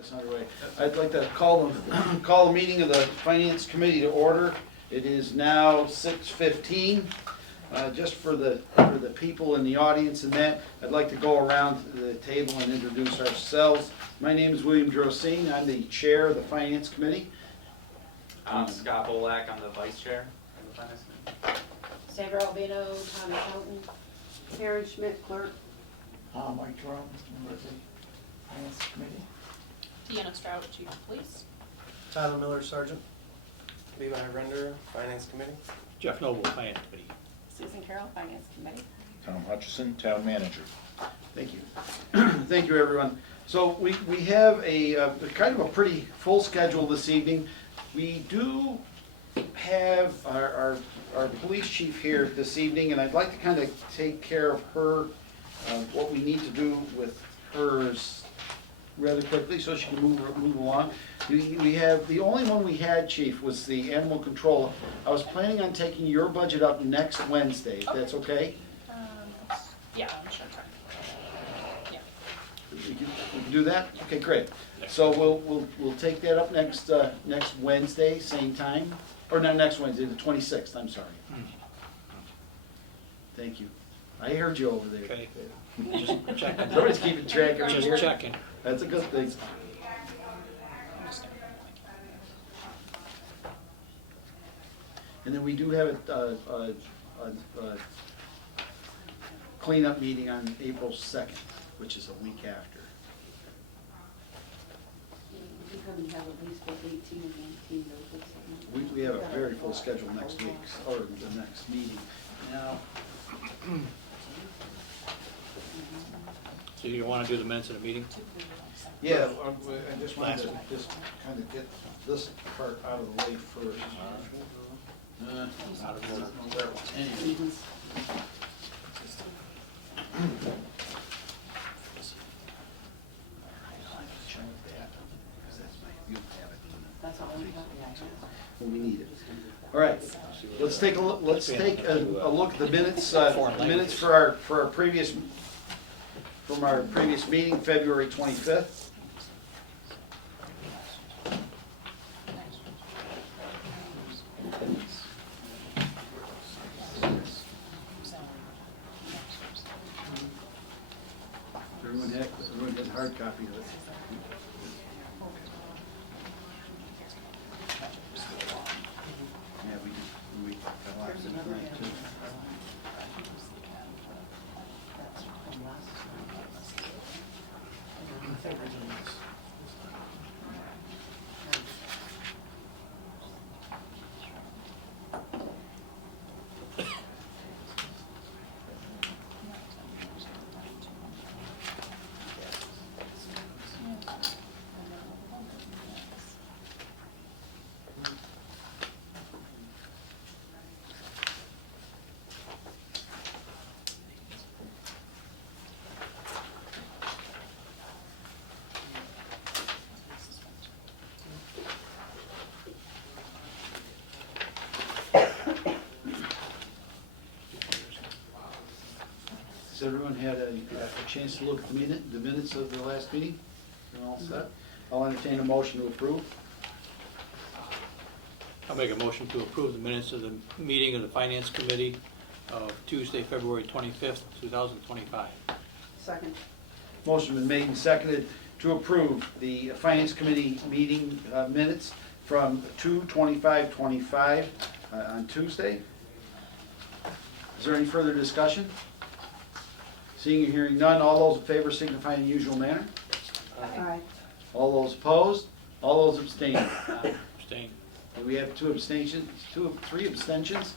this underway. I'd like to call the meeting of the Finance Committee to order. It is now 6:15. Just for the people in the audience and that, I'd like to go around the table and introduce ourselves. My name is William Drosine. I'm the chair of the Finance Committee. I'm Scott Bolak. I'm the vice chair of the Finance Committee. Sandra Albino, Tommy Dalton, Karen Schmidt, clerk. Mike Jerome, member of the Finance Committee. Deanna Stroud, Chief of Police. Tyler Miller, Sergeant. Levi Render, Finance Committee. Jeff Noble, Finance Committee. Susan Carroll, Finance Committee. Tom Hutchison, Town Manager. Thank you. Thank you, everyone. So we have a kind of a pretty full schedule this evening. We do have our police chief here this evening, and I'd like to kind of take care of her, what we need to do with hers rather quickly so she can move along. We have, the only one we had, Chief, was the animal control. I was planning on taking your budget up next Wednesday, if that's okay? Yeah, I'm sure. Yeah. We can do that? Okay, great. So we'll take that up next Wednesday, same time, or not next Wednesday, the 26th, I'm sorry. Thank you. I heard you over there. Okay. Just checking. Somebody's keeping track of Just checking. That's a good thing. And then we do have a cleanup meeting on April 2nd, which is a week after. We couldn't have at least for 18 and 19 though. We have a very full schedule next week, or the next meeting. Now, So you want to do the minutes of the meeting? yeah, I just wanted to just kind of get this part out of the way first. Out of order. Anyway. That's all we have. When we need it. All right, let's take a look. Let's take a look at the minutes. Minutes for our previous meeting, February 25th. Everyone had a hard copy of it. Yeah, we got lots of tonight too. Has everyone had a chance to look at the minutes of the last meeting? You're all set? I'll entertain a motion to approve. I'll make a motion to approve the minutes of the meeting of the Finance Committee of Tuesday, February 25th, 2025. Second. Motion been made and seconded to approve the Finance Committee meeting minutes from 2/25/25 on Tuesday. Is there any further discussion? Seeing and hearing none, all those in favor signify in the usual manner. Aye. All those opposed, all those abstained. Abstain. And we have three abstentions.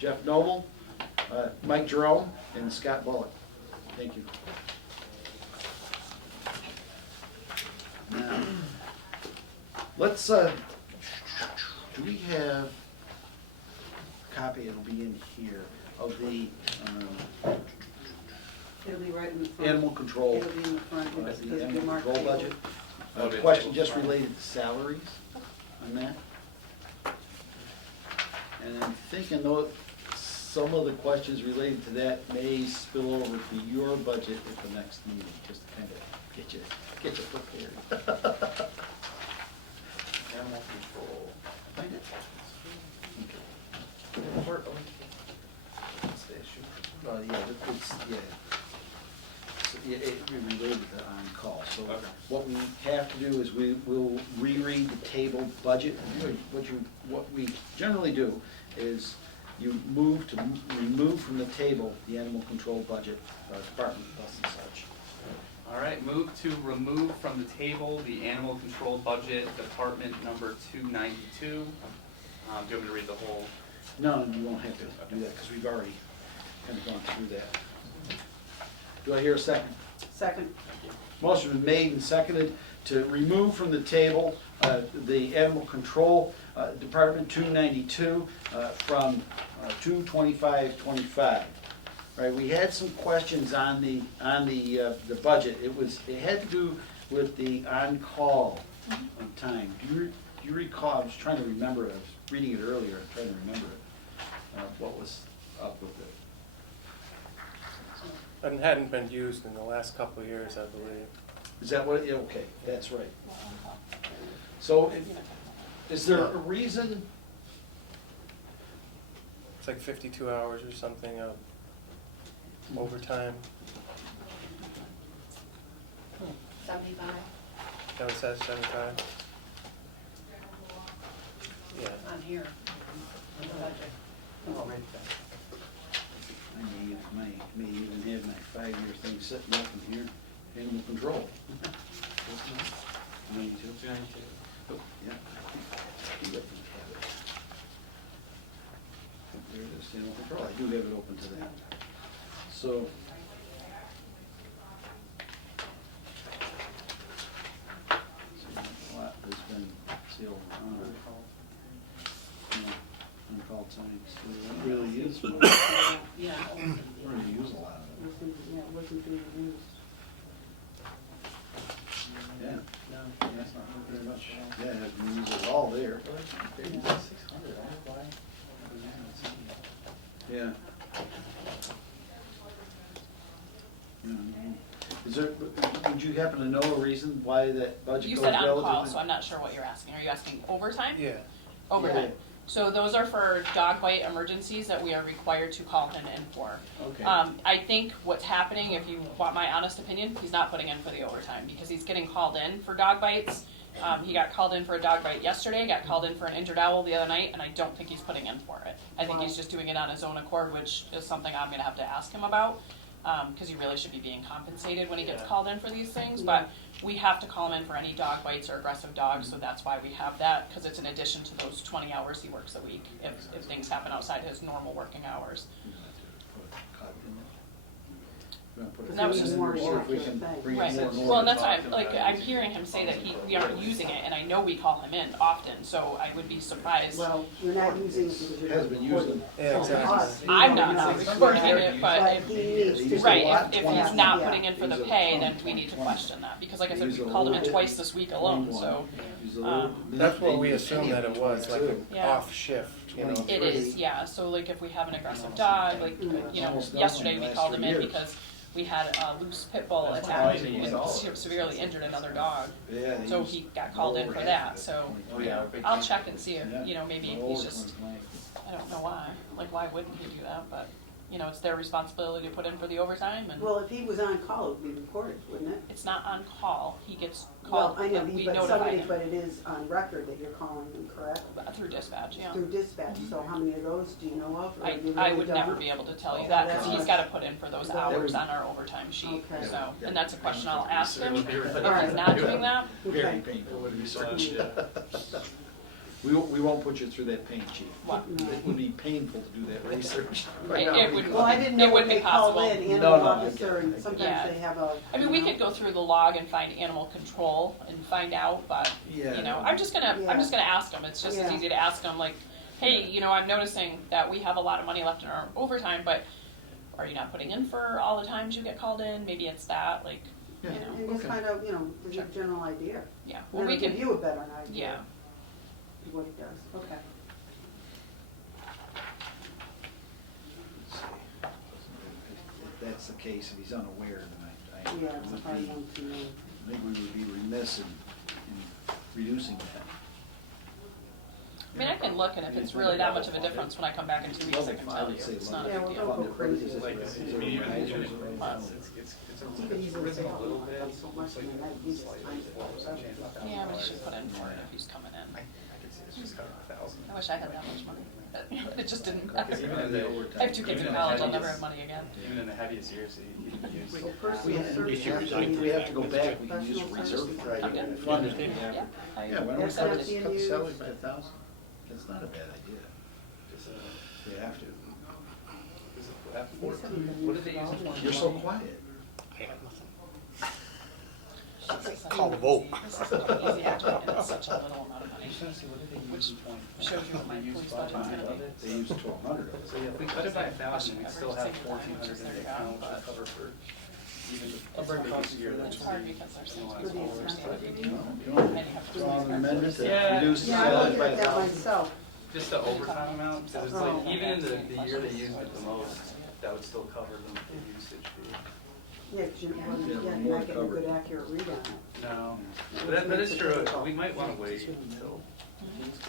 Jeff Noble, Mike Jerome, and Scott Bullock. Thank you. Now, let's, do we have a copy, it'll be in here, of the It'll be right in the front. animal control, It'll be in the front. It's the because we animal marked control it. budget? That'll be Question table just front. related to salaries on that. And I'm thinking though, some of the questions related to that may spill over to your budget at the next meeting, just to kind of get you prepared. Animal control. Well, yeah, it's, yeah. So, yeah, it's related to on-call, so Okay. what we have to do is we'll reread the table budget. What we generally do is you remove from the table the animal control budget, department bus and such. All right, move to remove from the table the animal control budget, department number 292. Do you want me to read the whole? No, you won't have to do that, because we've already kind of gone through that. Do I hear a second? Second. Motion been made and seconded to remove from the table the animal control department 292 from 22525. Right, we had some questions on the budget. It had to do with the on-call time. Do you recall? I was trying to remember. I was reading it earlier. I'm trying to remember it. What was up with it? It hadn't been used in the last couple of years, I believe. Is that what? Yeah, okay, that's right. So, is there a reason? It's like 52 hours or something of overtime. 75 That was at 75. Yeah. on here, in the budget. I may even have my 5-year thing sitting up in here, animal control. 92? 292. Oh, yeah. You definitely have it. There it is, animal control. I do have it open to that. So. A lot has been sealed on on-call times. It really is. Yeah. We're gonna use a lot of it. Yeah, it wasn't being used. Yeah. No, that's not very much. Yeah, we use it all there. Yeah. Is there, would you happen to know a reason why that budget You goes said on relatively? call, so I'm not sure what you're asking. Are you asking overtime? Yeah. Overtime. Yeah. So those are for dog bite emergencies that we are required to call him in for. Okay. I think what's happening, if you want my honest opinion, he's not putting in for the overtime because he's getting called in for dog bites. He got called in for a dog bite yesterday, got called in for an injured owl the other night, and I don't think he's putting in for it. I think he's just doing it on his own accord, which is something I'm gonna have to ask him about, because he really should be being compensated when he gets called in for these things, but we have to call him in for any dog bites or aggressive dogs, so that's why we have that, because it's in addition to those 20 hours he works a week, if things happen outside his normal working hours. And that was just- Or if we can bring Right, in more and more. well, and that's why, I'm hearing him say that we aren't using it, and I know we call him in often, so I would be surprised. Well, you're not using it because you're. Hasn't been using. Yeah, So for exactly. us, you I'm know, not we're recording it, but he needs to. right, if he's not Yeah. putting in for the pay, then we need to question that, because like I said, we called him in twice this week alone, so. That's what we assumed that it was, like an Yeah. off shift, you know. It is, yeah, so like if we have an aggressive dog, like, you know, yesterday we called him in because we had a loose pit bull attack and severely injured another dog. Yeah. So he got called in for that, so, Oh, yeah. I'll check and see if, you know, maybe he's just, I don't know why, like, why wouldn't he do that, but, you know, it's their responsibility to put in for the overtime, and Well, if he was on call, it would be recorded, wouldn't it? it's not on call, he gets Well, called, I know, but we but notify somebody, him but it is on record that you're calling him, correct? through dispatch, yeah. Through dispatch, so how many of those do you know of? Or I you I really would never don't? be able to tell you that, because he's gotta put in for those That hours would- on our overtime sheet, Okay. so, and that's a question I'll ask him, if Alright. he's not doing that, Very Okay. painful. Yeah. We won't put you through that pain, chief. what, It would be painful to do that research. it would, Well, I didn't it know wouldn't when be they call possible. in, No, animal no, officer, and yeah. sometimes they have a. I mean, we could go through the log and find animal control and find out, but, you know, I'm just gonna ask them, it's just as Yeah. easy to ask them, like, hey, you know, I'm noticing that we have a lot of money left in our overtime, but are you not putting in for all the times you get called in? Maybe it's that, like, you Yeah. know, And just Okay. find out, you know, there's a Sure. general idea. yeah, And well, then we it'll can, give you a better idea yeah. of what he does, okay. case, if he's unaware, then I Yeah, it's a would hard be, one to know. I think we would be remiss in reducing that. I mean, I can look, and if it's really that much of a difference when I come back in 2 weeks, I can tell you. It's not a Yeah, big well, deal. don't go crazy. Like, it's risen a little bit. Yeah, but you should put in for it if he's coming in. I could see it's just cut 1,000. I wish I had that much money, but it just didn't. Because even in the- I have 2 kids in college, I'll never have money again. Even in the heaviest years, he used. So We personal have, search if actually we have to go back, we can use professional reserve services. fund. Fund it. Yeah. Yeah, why don't we That's cut not the being cut the used. salary by 1,000? That's not a bad idea, Just, if we have to. is it at 14? What did they use it for? You're so quiet. I have nothing. This is Call the vote. This is an easy action, and it's such a little amount of money. Just trying to see what did they Which use in 20? shows you what my police budget's gonna be. They use 1,200 of it. So yeah, if we cut it by 1,000, we still have 1,400 in the account to But- cover for even I'll bring the copies previous year. for It's hard because there's things For we the don't expense understand what they review? do. You And don't you have to draw an do amendment to Yeah. reduce the Yeah, I salary looked by at that 1,000? myself. Just the overtime amount, because it's Oh. like, even in the year they used it the most, that would still cover the usage fee. Yeah, because you're Yeah, not we're getting a covered. good accurate read on it. No, but that is true, we might wanna wait until.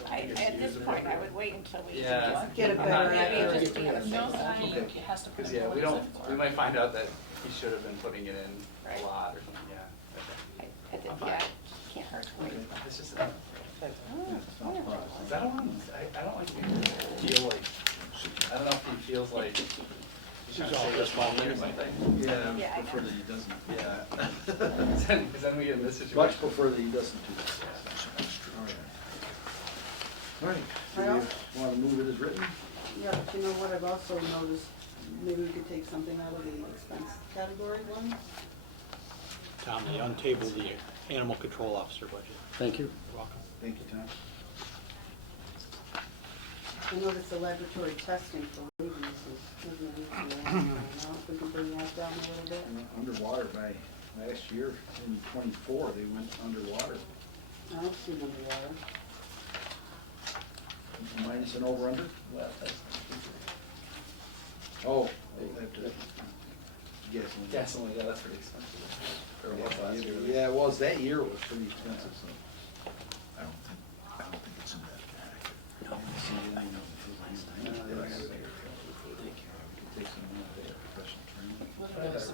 At this point, I would wait until we. Yeah. Get a I'm better not- Maybe accurate just be on the read. No, safe side. he has to put Cause in yeah, what we he's don't, in for. we might find out that he should have been putting it in Right. a lot or something, yeah. Yeah, can't hurt to wait. It's just, Yeah, it's not a problem. I don't like to feel like, I don't know if he feels like he's trying to save us money or something. Yeah, Yeah, I I prefer know. that he doesn't. Yeah. Cause then we get in this situation. Much prefer that he doesn't do that. All right. Well- Do you want to move it as written? Yeah, but you know what, I've also noticed, maybe we could take something out of the expense category one. Tom, they untabled the animal control officer budget. Thank you. You're welcome. Thank you, Tom. I noticed the laboratory testing for rabies is, if we can bring that down a little bit. Underwater by last year, in '24, they went underwater. I don't see them underwater. Minus and over under? Oh, they have to, gasoline. Gasoline, yeah, that's pretty expensive. Or it was last year. Yeah, it was, that year was pretty expensive, so. I don't think it's in that packet. Take some of the professional training.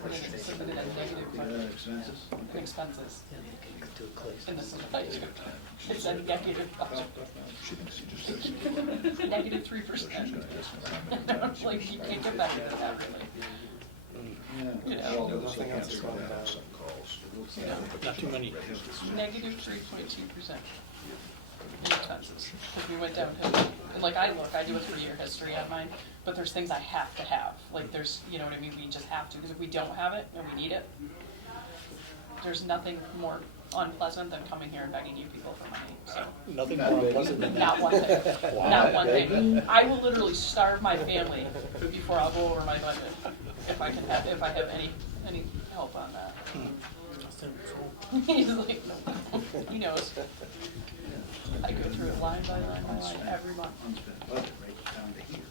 Literally submitted a negative Yeah, budget expenses. in expenses. And this is what I do. It's a negative budget. She thinks she just does it. Negative 3%. Like, you can't get better than that, really. Yeah. You know. Well, Nothing else is going down. Some calls. You know, Not too many. negative 3.2% in expenses. Because we went down history. And like I do a 3-year history on mine, but there's things I have to have. Like there's, you know what I mean, we just have to, because if we don't have it and we need it, there's nothing more unpleasant than coming here and begging you people for money, so. Nothing more unpleasant than that. Not one thing, not one thing. I will literally starve my family before I'll go over my budget, if I have any help on that. He's like, no, he knows. I go through it line by line by line every month. Unspent budget right down to here,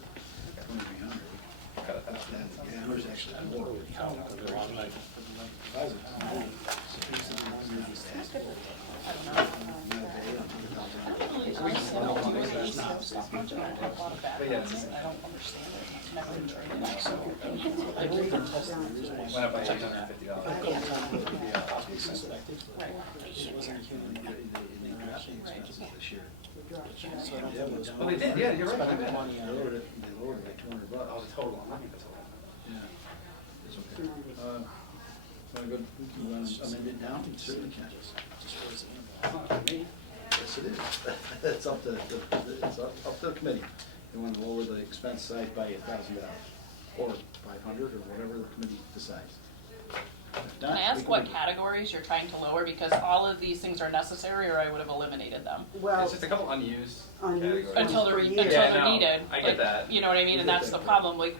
2,300. Yeah, there's actually more. I don't know. I don't really understand how to do it. It's not stuff much, and I have a lot of background in it, and I don't understand it. I've never been trained in it, so. Went up by $850. Right. Oh, they did, yeah, you're right. They lowered it by $200. Oh, the total, I think that's all. Yeah. It's okay. Want to go, you want to amend it down? You certainly can. Yes, it is. It's up to, it's up to the committee. They want to lower the expense side by $1,000, or 500, or whatever the committee decides. If not, Can I ask we what categories you're trying to lower, because all of these things are necessary, or I would have eliminated them. Well, It's just a couple unused Unused. categories. Until they're, For until years. Yeah, they're no, needed. I get Like, that. You know what I mean, and that's the problem, like,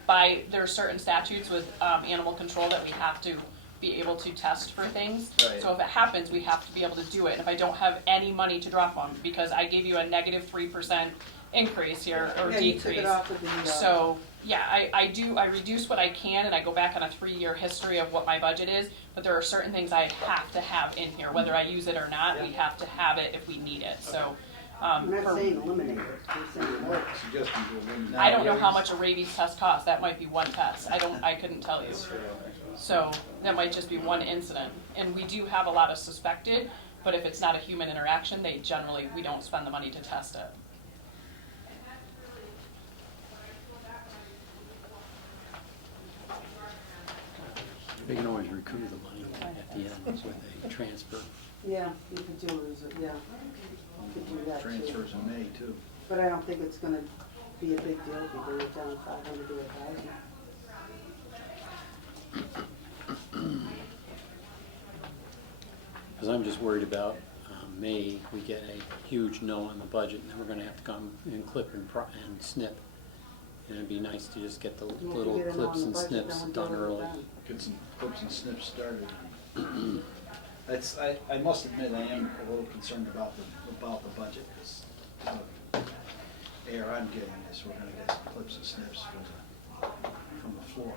there are certain statutes with, animal control that we have to be able to test for things. Right. So if it happens, we have to be able to do it, and if I don't have any money to drop on, because I gave you a negative 3% increase here, or Yeah, you took decrease. it off of the, So, yeah, I reduce what I can, and I go back on a 3-year history of what my budget is, but there are certain things I have to have in here, whether I use it or not, we have to have it if we need it, so. we're not for- saying eliminate it, we're saying what. Suggesting to eliminate. I don't know how much a rabies test costs, that might be one test, I couldn't tell you. So, that might just be one incident, and we do have a lot of suspected, but if it's not a human interaction, we don't spend the money to test it. They can always recoup the money at the end with a transfer. Yeah, you could do it, yeah, you could do that too. Transfers in May too. But I don't think it's gonna be a big deal if you bring it down 500 to 1,000. Because I'm just worried about May, we get a huge no on the budget, and then we're gonna have to come and clip and snip. And it'd be nice to just get the If you little get it clips on and the budget, snips then we'll done get it early. done. Get some clips and snips started. I must admit, I am a little concerned about the budget, because the air I'm getting is we're gonna get some clips and snips from the floor.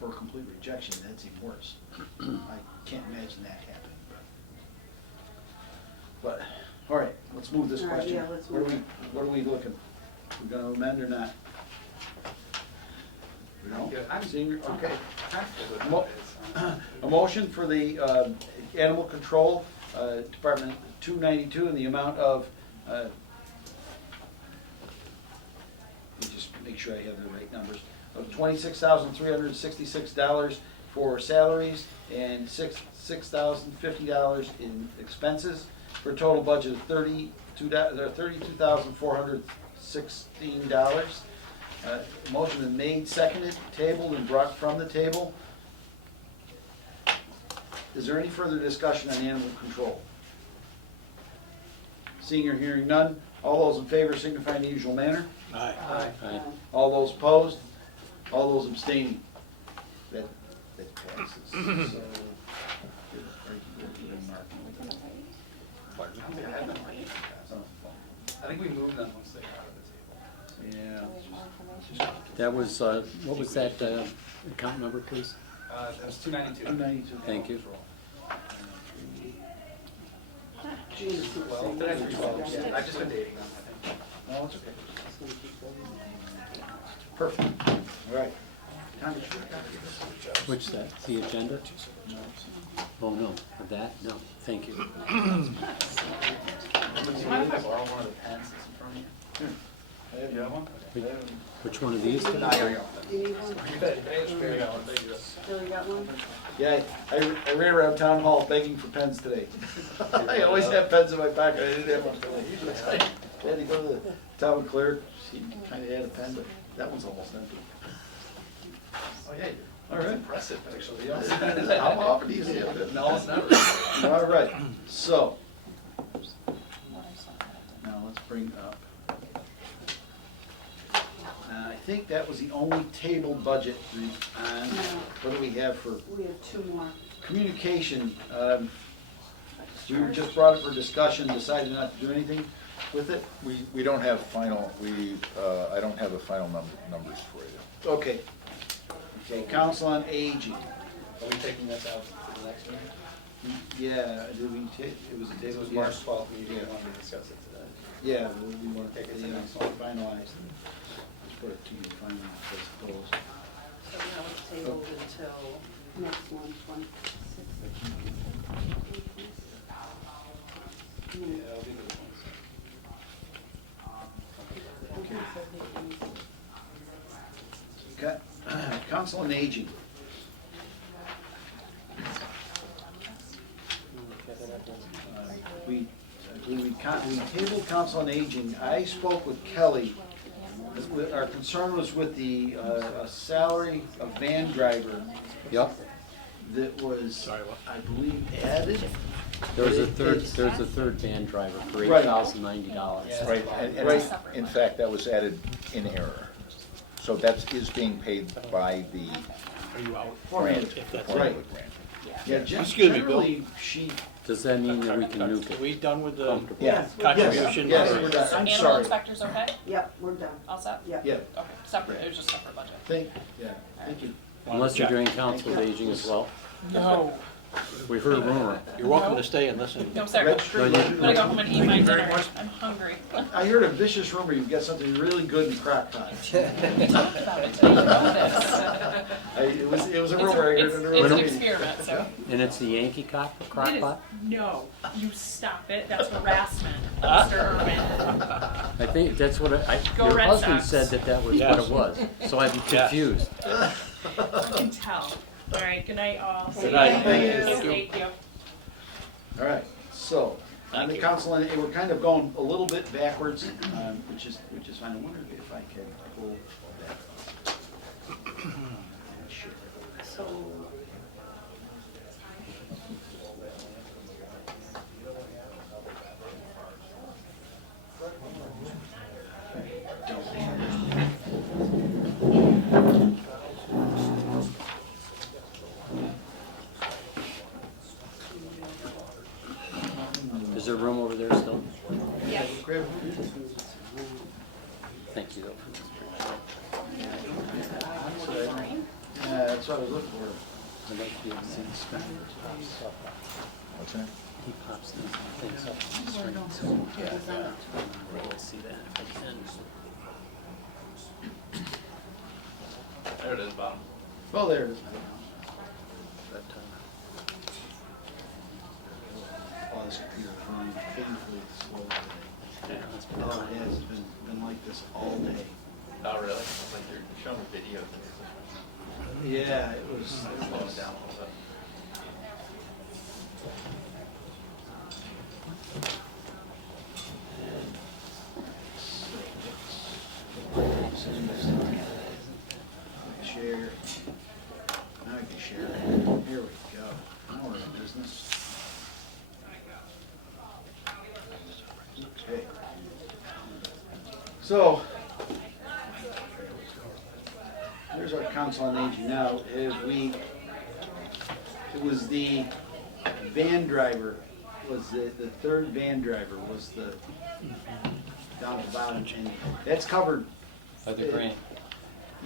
For complete rejection, that's even worse. I can't imagine that happening, but, all right, let's move this All right, question. yeah, let's What are move we looking? We're gonna amend or not? No? Senior, okay. Mo- A motion for the Animal Control Department 292 in the amount of, let me just make sure I have the right numbers, of $26,366 for salaries and $6,050 in expenses, for a total budget of $32,416. Motion been made, seconded, tabled, and brought from the table. Is there any further discussion on animal control? Seeing or hearing none, all those in favor signify in the usual manner. Aye. Aye. All those opposed, all those abstaining. That passes. So, I think we moved them once they got out of the table. yeah. That was, what was that account number, please? That was 292. 292. Thank you. Gene, Well, did I 312? Yeah, I've just been dating them, I think. No, it's okay. Perfect. All right. Time to- Which that, the agenda? Oh, no, of that, no, thank you. Do you mind if I borrow one of the pens that's in front of you? You have one? Which one of these? Here we go. do you need one? Bill, you got one? Yeah, I ran around town hall begging for pens today. I always have pens in my pocket, I didn't have one today. I had to go to the town clerk, she kinda had a pen, but that one's almost empty. Oh, yeah. All right. Impressive, actually. How often do you see it? No, it's never. All right, so, now let's bring up. I think that was the only table budget on, what do we have for We have 2 more. communication? We were just brought it for discussion, decided not to do anything with it? We don't have final, I don't have the final numbers for you. Okay. Okay, Council on Aging. Are we taking this out for the next meeting? Yeah, did we take, it was a It table? was March 12th, we didn't want to discuss it today. Yeah, we want to Take take it it to the next one. finalized. Let's put it to be finalized, I suppose. So now it's tabled until next one, 26th. Yeah, I'll do the Okay, Council on Aging. We tabled Council on Aging. I spoke with Kelly. Our concern was with the salary of van driver Yep, that was, Sorry, what? I believe, added. there's a It's- third van driver for Right. $8,090. Right, and Right. in fact, that was added in error. So that is being paid by the Are you out? grant. If that's Right. grant. Yeah, Excuse me, Bill. generally, she Does that mean that we can nuke Are it? we done with the Comfortable. Yeah. contribution? Yes, or- we're done. I'm Animal sorry. inspector's okay? Yep, we're done. All set? Yep. Yeah, Okay, separate, it was just separate budget. thank you. Unless you're doing council of aging as well. No. We heard a rumor. You're welcome to stay and listen. No, sir. Registered No, you- I'm gonna go home and eat my Thank you very dinner. much. I'm hungry. I heard a vicious rumor you've got something really good in crock pot. We talked about it today, you know this. It was a rumor I heard in a It's an rumor meeting. experiment, so. And it's the Yankee crock It is- pot? No, you stop it, that's harassment, Mr. Irvin. I think that's what Go your Red husband Sox. said that was what Yes. it was. So I'd be Yes. confused. I can tell. All right, good night all. Good night. Thank you. Thank you. All right, so, on the council, and we're kind of going a little bit backwards, which is fine. I wonder if I can pull that up. Sure. So, Don't have it. Is there room over there still? Yes. Grab- Thank you though for this. Yeah, that's what I was looking for. I'd like to be able to see the screen. What's that? He pops these things up on the screen. So I'd like to see that if I can. There it is, bottom. Well, there it is. But, Oh, this computer is running painfully slow today. yeah, that's Oh, it has been like this all day. Oh, really? It's like you're showing a video. Yeah, it was. Slow it down a little bit. Share. Now I can share. Here we go. Now we're in business. Okay. So, there's our council on aging now. It was the van driver, was the third van driver was the, down at the bottom, and that's covered. By the grant.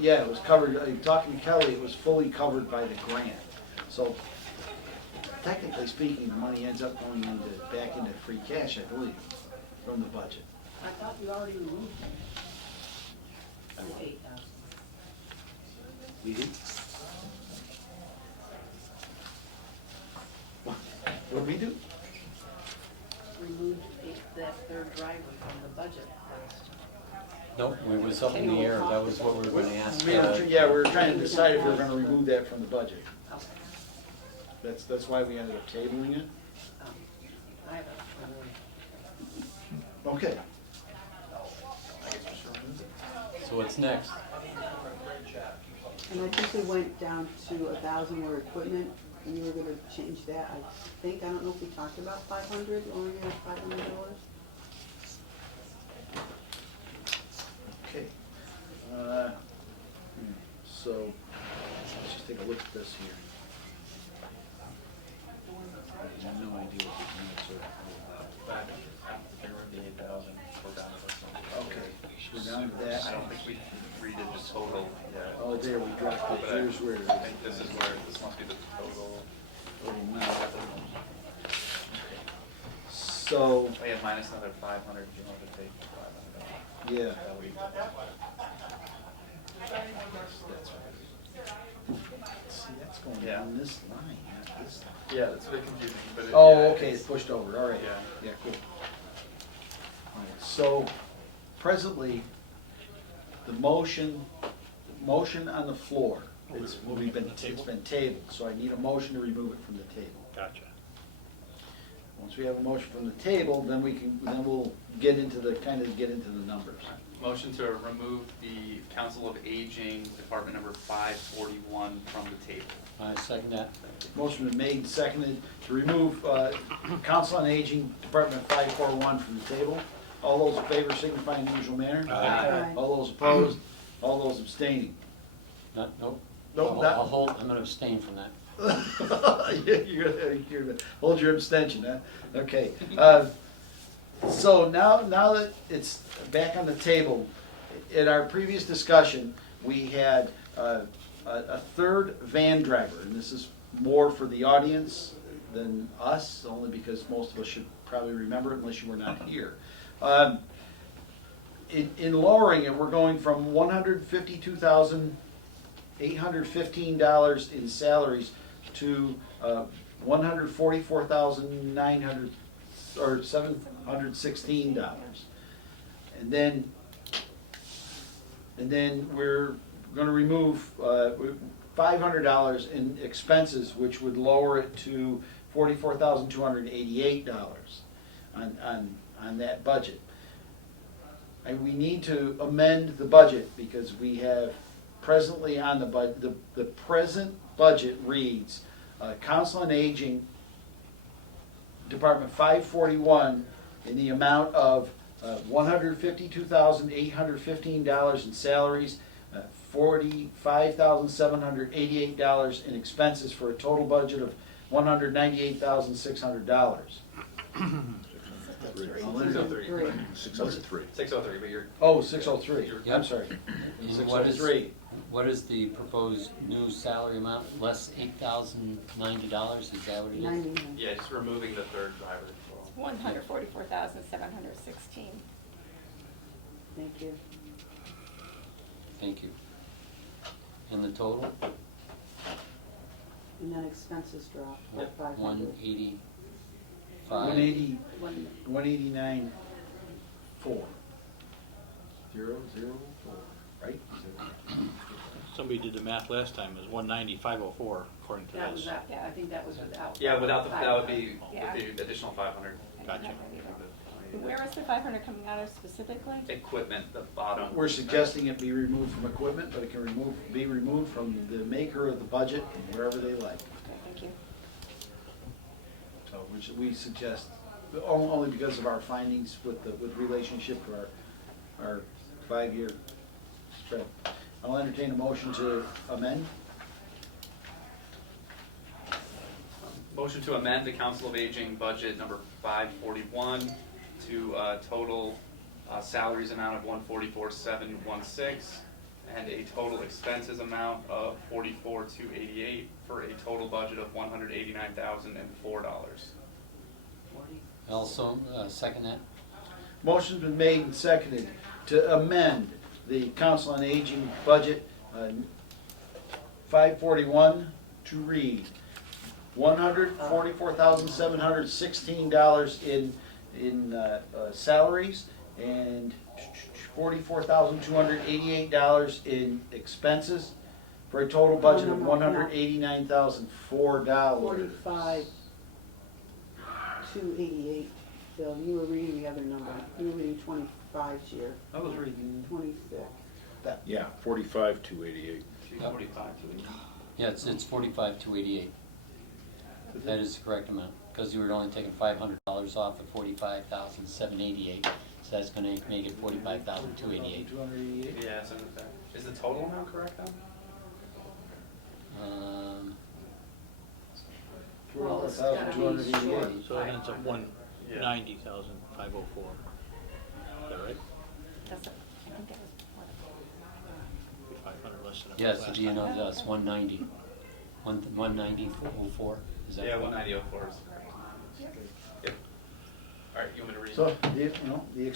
Yeah, it was covered, talking to Kelly, it was fully covered by the grant. So technically speaking, the money ends up going back into free cash, I believe, from the budget. I thought you already removed it. The 8,000. We did? What did we do? Removed that third driver from the budget last. Nope, it was up in the air. That was what we were gonna ask. Yeah, we were trying to decide if we were gonna remove that from the budget. Okay. That's why we ended up tabling it. I have a, Okay. So what's next? and I think we went down to 1,000 more equipment, and you were gonna change that, I think, I don't know if we talked about 500, only at $500. Okay. So, let's just take a look at this here. I have no idea what these notes The 8,000, we're down to this one. are. Okay, we're down to that. I don't think we redid the total yet. Oh, there, we dropped it. But I Here's where it is. I think this is where, this must be the total. Oh, no. So, We have minus another 500, you want to take 500. yeah. That's See, that's going Yeah. down this line, not this line. Yeah, that's a bit confusing, but it. Oh, yeah, okay, it's pushed over, all right. Yeah. Yeah, cool. All right, so presently, the motion on the floor, it's been tabled, so I need a motion to remove it from the table. Gotcha. Once we have a motion from the table, then we'll get into the numbers. Motion to remove the Council of Aging, Department number 541 from the table. I second that. Motion been made and seconded to remove Council on Aging, Department 541 from the table. All those in favor signify in the usual manner. Aye. All those opposed, all those abstaining. Nope. Nope, I'll that- hold, I'm gonna abstain from that. You're gonna hold your abstention, huh? Okay. So now that it's back on the table, in our previous discussion, we had a third van driver, and this is more for the audience than us, only because most of us should probably remember it unless you were not here. In lowering it, we're going from $152,815 in salaries to $144,900 or $716. And then we're gonna remove $500 in expenses, which would lower it to $44,288 on that budget. And we need to amend the budget because we have presently on the present budget reads, Council on Aging, Department 541, in the amount of $152,815 in salaries, $45,788 in expenses, for a total budget of $198,600. 603. 603, but you're. Oh, 603, I'm sorry. And what is- 603. What is the proposed new salary amount, less $8,090, is that what it is? 99. Yeah, just removing the third driver. $144,716. Thank you. Thank you. And the total, And then expenses drop, Yep. 500. 185? 189.4. 004, right? Somebody did the math last time, it was 190,504 according to That was this. that, yeah, I think that was without. Yeah, without the, that would be Yeah. with the additional 500. Gotcha. Where is the 500 coming out of specifically? Equipment, the bottom. We're suggesting it be removed from equipment, but it can be removed from the maker of the budget and wherever they like. Okay, thank you. So which we suggest, only because of our findings with relationship to our 5-year spread. I'll entertain a motion to amend. Motion to amend the Council of Aging budget number 541 to total salaries amount of 144,716 and a total expenses amount of 44,288 for a total budget of $189,004. Also, second that? Motion's been made and seconded to amend the Council on Aging budget 541 to read $144,716 in salaries and $44,288 in expenses for a total budget of No. $189,004. 45,288, Bill, you were reading the other number, you were reading 25 here, I was reading 26. that. Yeah, 45,288. 45,288. Yeah, it's 45,288. That is the correct amount, because you were only taking $500 off of 45,788, so that's gonna make it 45,288. 288. Yeah, so is the total amount correct then? Well, it's gotta be 288. So it ends up 190,504. Is that right? That's a, I think that was before. 500 less than it was Yes, last do you time. know that's 190, 190,404, is that? Yeah, correct? 190,04 is correct. Yep. All right, you want me to read? So, the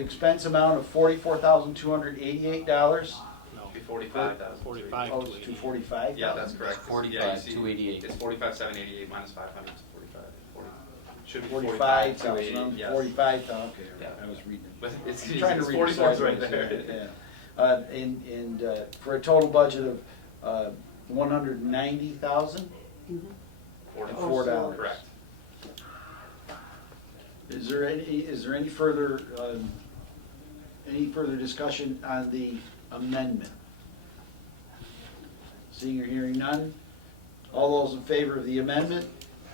expense amount of $44,288. No, Be 45,000. 45 Oh, to it's 88. 245. Yeah, that's correct. 45,288. It's 45,788 minus 500, it's 45. Should be 45,000. 45,288, yes. 45,000. Okay, Yeah. I was reading. But it's, I'm trying to it's read 44 is right sideways, there. yeah. And for a total budget of $190,000 Mhm. and Oh, $4. Correct. Is there any further discussion on the amendment? Seeing or hearing none, all those in favor of the amendment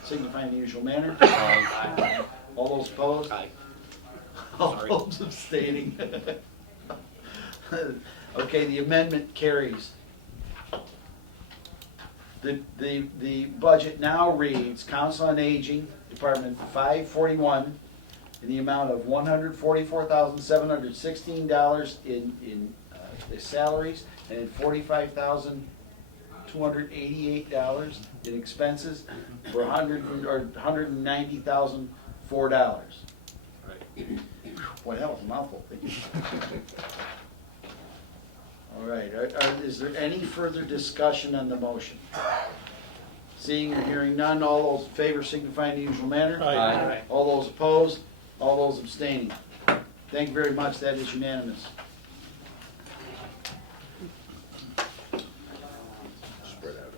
signify in the usual manner. Aye. All those opposed? Aye. All Sorry. those abstaining. Okay, the amendment carries. The budget now reads, Council on Aging, Department 541, in the amount of $144,716 in the salaries, and $45,288 in expenses, for $190,004. Right. Boy, that was a mouthful. All right, is there any further discussion on the motion? Seeing or hearing none, all those in favor signify in the usual manner. Aye. All those opposed, all those abstaining. Thank you very much, that is unanimous. Spread out.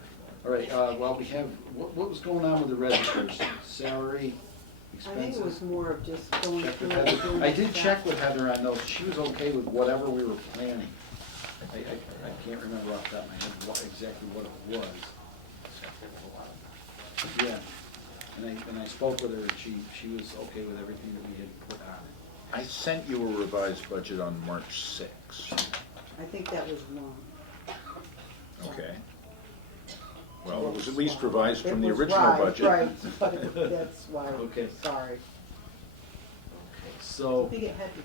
All right, well, we have, what was going on with the registers? Salary, I think expenses? it was more of just going Check through with it. Heather. doing I the did stuff. check with Heather on those, she was okay with whatever we were planning. I can't remember off the top of my head exactly what it was. Yeah, and I spoke with her, and she was okay with everything that we had put on it. I sent you a revised budget on March 6th. I think that was wrong. Okay. Well, it was at least revised from the It was original right, budget. Right, but that's why, Okay. sorry. Okay, I so, think it had to,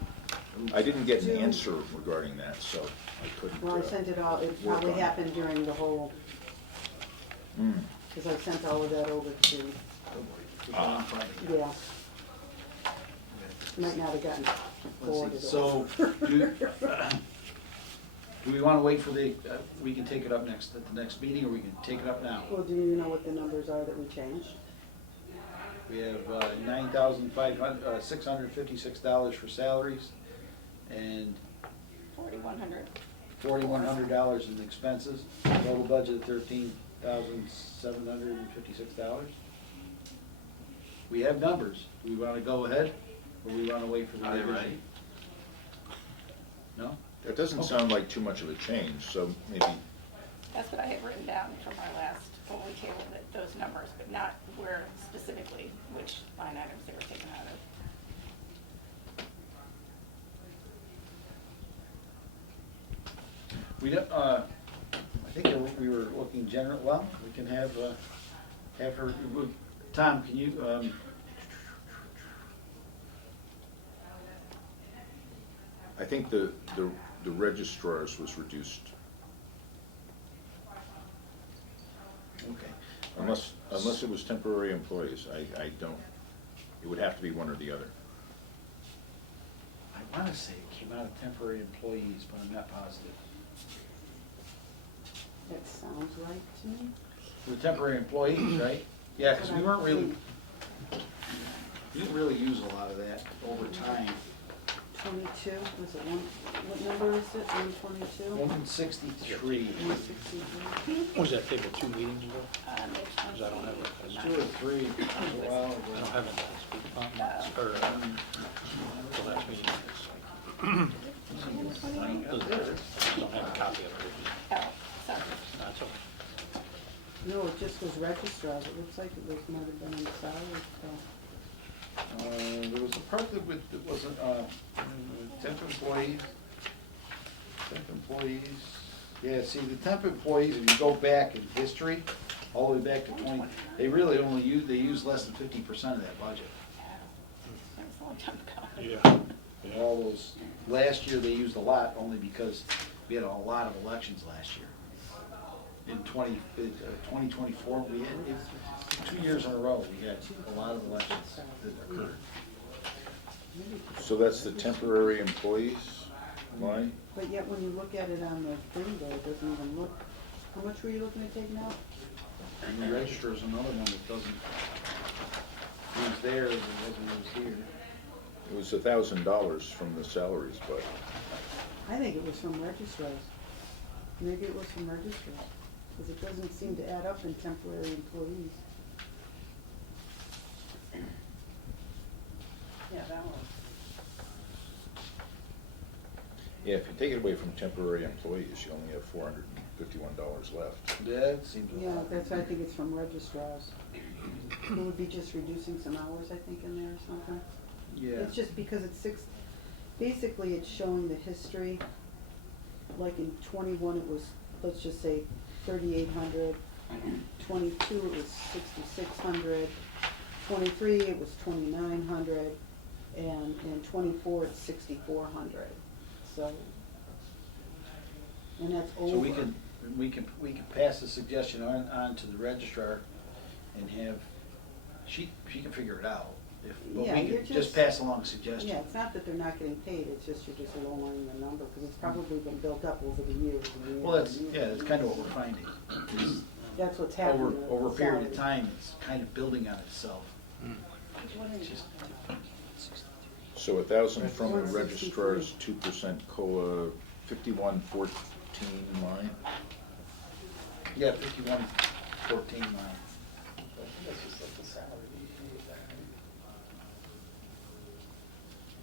I didn't get an answer regarding that, so I couldn't. well, I sent it all, it work probably on it. happened during the whole, Hmm. because I sent all of that over to, Ah. yeah. Might not have gotten forwarded. let's see, so, do we want to wait for the, we can take it up next, at the next meeting, or we can take it up now? Well, do you know what the numbers are that we changed? We have $9,656 for salaries, and $4,100 in expenses, total budget of $13,756. We have numbers. Do we want to go ahead, or we want to wait for the Are they revision? ready? No? That doesn't sound like too much of a change, so maybe, That's what I had written down from our last, when we tabled it, those numbers, but not where specifically, which line items they were taken out of. We don't, I think we were looking general, well, we can have her, Tom, can you, I think the registrar's was reduced, okay. unless it was temporary employees. I don't, it would have to be one or the other. I want to say it came out of temporary employees, but I'm not positive. That sounds right to me. The temporary employees, right? Yeah, because we weren't really, we didn't really use a lot of that over time. 22, was it one, what number is it, 122? 163. 163? Was that table 2 meetings ago? Next Because I don't have it. It's 2 or 3, a while I ago. don't have it last week, or the last meeting. Don't have a copy of it. Oh, sorry. That's okay. No, it just was registrars, it looks like it was, might have been in salary, so. There was a part that wasn't, temp employees. Temp employees, yeah, see, the temp employees, if you go back in history, all the way back to 20, they really only use less than 50% of that budget. That was a long time ago. Yeah. All those, last year they used a lot, only because we had a lot of elections last year. In 2024, we had, 2 years in a row, we had a lot of elections that occurred. So that's the temporary employees line? But yet, when you look at it on the thing though, it doesn't even look, how much were you looking at taking out? And the register is another one that doesn't use there as it doesn't use here. It was $1,000 from the salaries, but I think it was from registrars. Maybe it was from registrars, because it doesn't seem to add up in temporary employees. Yeah, that one. yeah, if you take it away from temporary employees, you only have $451 left. That seems a Yeah, lot. that's why I think it's from registrars. It would be just reducing some hours, I think, in there or something. Yeah. It's just because it's basically it's showing the history. Like in 21, it was, let's just say 3,800, 22 it was 6,600, 23 it was 2,900, and in 24 it's 6,400. So, and that's over. So we can pass the suggestion on to the registrar and have, she can figure it out. But Yeah, we you're can just pass along a suggestion. Yeah, it's not that they're not getting paid, it's just you're just lowering the number, because it's probably been built up over the years. and years Well, that's, and yeah, years. that's kind of what we're finding. That's what's happening. with Over a period of salary. time, it's kind of building on itself. It's just- So 1,000 from the 163. registrar's 2% COLA, 5114 line. Yeah, 5114 line. That's just like the salary.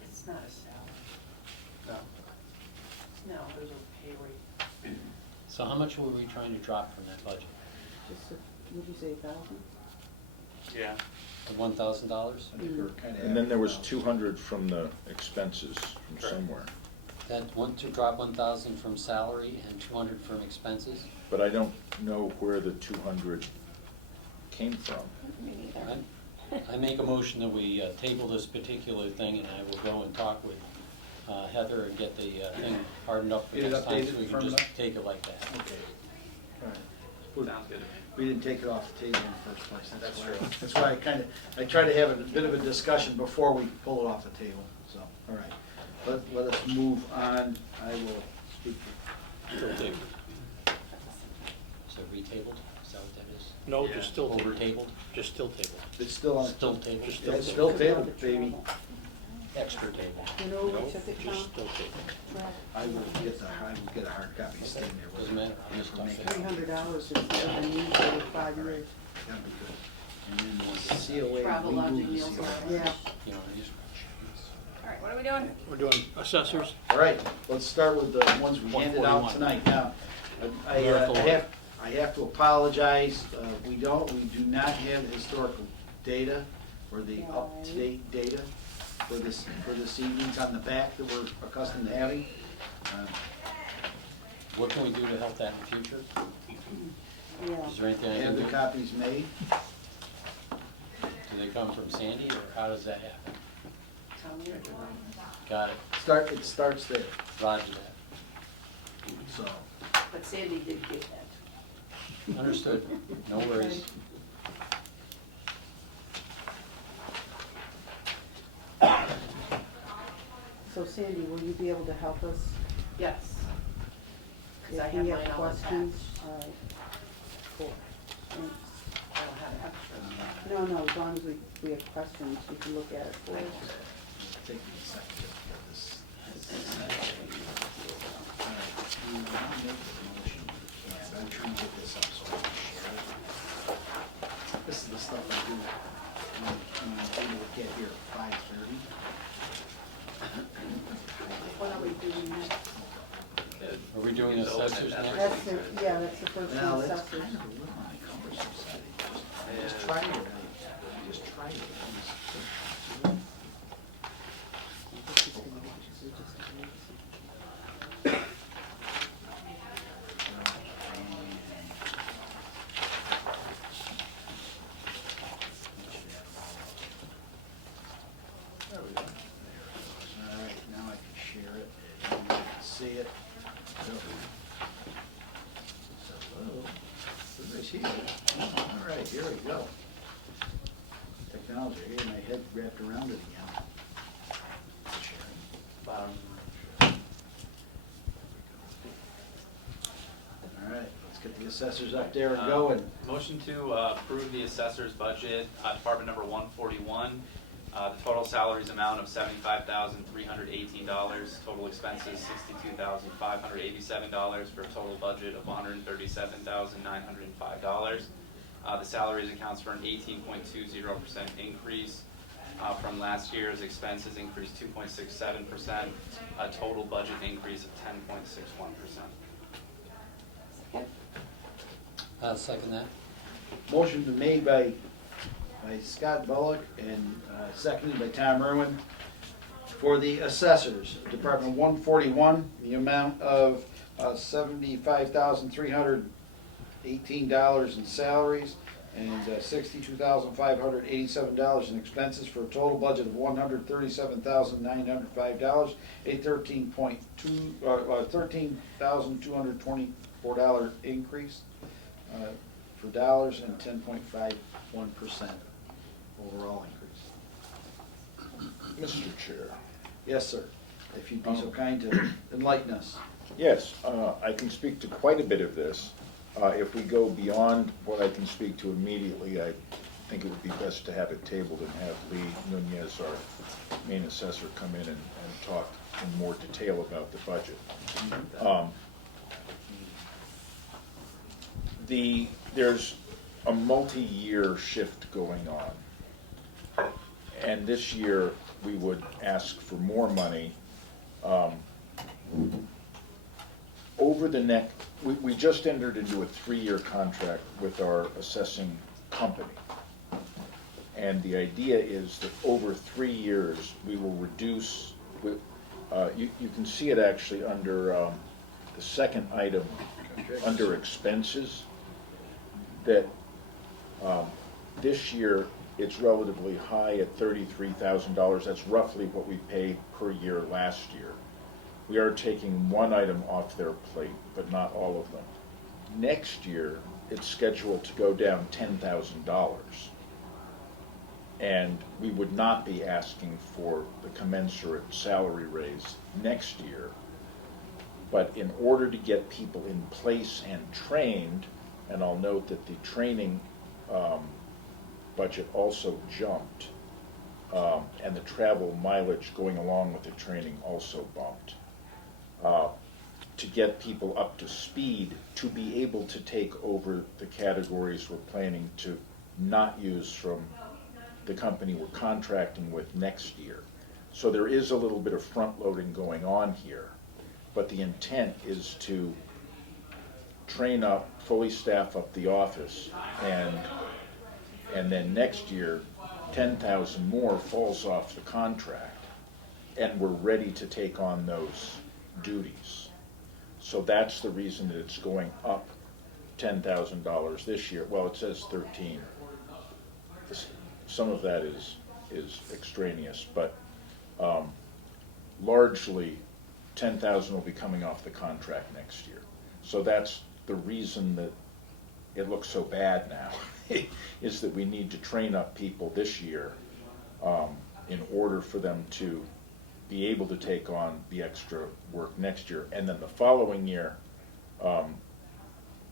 It's not a salary. No. No, there's a pay rate. So how much were we trying to drop from that budget? Just, would you say 1,000? Yeah. $1,000? I think we're kind of. And then there was 200 from the expenses from Correct. somewhere. That want to drop 1,000 from salary and 200 from expenses? But I don't know where the 200 came from. Me neither. I make a motion that we table this particular thing, and I will go and talk with Heather and get the thing hardened up for Get it next time, updated, so we can firmed just up? take it like that. Okay. All right. Sounds good. We didn't take it off the table in the first place. That's why- true. That's why I try to have a bit of a discussion before we pull it off the table, so, all right. Let us move on. I will speak to. Still tabled. So retabled, is that what that is? No, Yeah. just still tabled. Overtabled? Just still tabled. It's still on. Still tabled? Just Yeah, it's still still tabled, baby. Extra table. You know No, what took it, Tom? just still tabled. I will get a hard copy staying there. with Doesn't it. matter, I'll just toss it. $300 is what they need for 5 years. That'd be good. And then the COA. Travel, we lodging, move the meals, COA. allowance. Yeah. You know, these. All right, what are we doing? We're doing assessors. All right, let's start with the ones we handed out 141. tonight. Now, I have to apologize, we do not have historical data or the up-to-date data for this evening's on the back that we're accustomed to having. What can we do to help that in the future? Yeah. Is there anything I Have can the do? copies made. Do they come from Sandy, or how does that happen? Tell me what you want. Got it, It starts there, roger that. so. But Sandy did get that. Understood, no worries. So Sandy, will you be able to help us Yes. Because I if have we mine have all questions? attached. All right. Cool. Thanks. I don't have extras. No, no, as long as we have questions, we can look at it for us. Take me a second to get this. All right, you want to make the motion? Yeah, I'm trying to get this up so I can share it. This is the stuff I do when we get here at 5:30. What are we doing next? Are we doing assessors next? That's the, yeah, that's the first Now, one, that's assessors. kind of a little on the cumbersome side. Just try it. Just try it. There we go. All right, now I can share it, and you can see it. Hello. Everybody's here. All right, here we go. Technology, I get my head wrapped around it again. Bottom. All right, let's get the assessors up there and going. Motion to approve the assessor's budget, department number 141. The total salaries amount of $75,318. Total expenses $62,587 for a total budget of $137,905. The salaries accounts for an 18.20% increase from last year's. Expenses increased 2.67%. A total budget increase of 10.61%. I'll second that. Motion been made by Scott Bullock and seconded by Tom Irwin for the assessors, Department 141, the amount of $75,318 $18 in salaries, and $62,587 in expenses, for a total budget of $137,905, a $13,224 increase for dollars, and 10.51% overall increase. Mr. Chair. Yes, sir. If you'd be so kind to enlighten us. Yes, I can speak to quite a bit of this. If we go beyond what I can speak to immediately, I think it would be best to have it tabled and have Lee Nunez, our main assessor, come in and talk in more detail about the budget. There's a multi-year shift going on. And this year, we would ask for more money. Over the next, we just entered into a 3-year contract with our assessing company. And the idea is that over 3 years, we will reduce, you can see it actually under the second item, under expenses, that this year, it's relatively high at $33,000. That's roughly what we paid per year last year. We are taking one item off their plate, but not all of them. Next year, it's scheduled to go down $10,000. And we would not be asking for the commensurate salary raise next year. But in order to get people in place and trained, and I'll note that the training budget also jumped, and the travel mileage going along with the training also bumped. To get people up to speed to be able to take over the categories we're planning to not use from the company we're contracting with next year. So there is a little bit of front loading going on here, but the intent is to train up, fully staff up the office, and then next year, 10,000 more falls off the contract, and we're ready to take on those duties. So that's the reason that it's going up $10,000 this year. Well, it says 13. Some of that is extraneous, but largely 10,000 will be coming off the contract next year. So that's the reason that it looks so bad now, is that we need to train up people this year in order for them to be able to take on the extra work next year. And then the following year,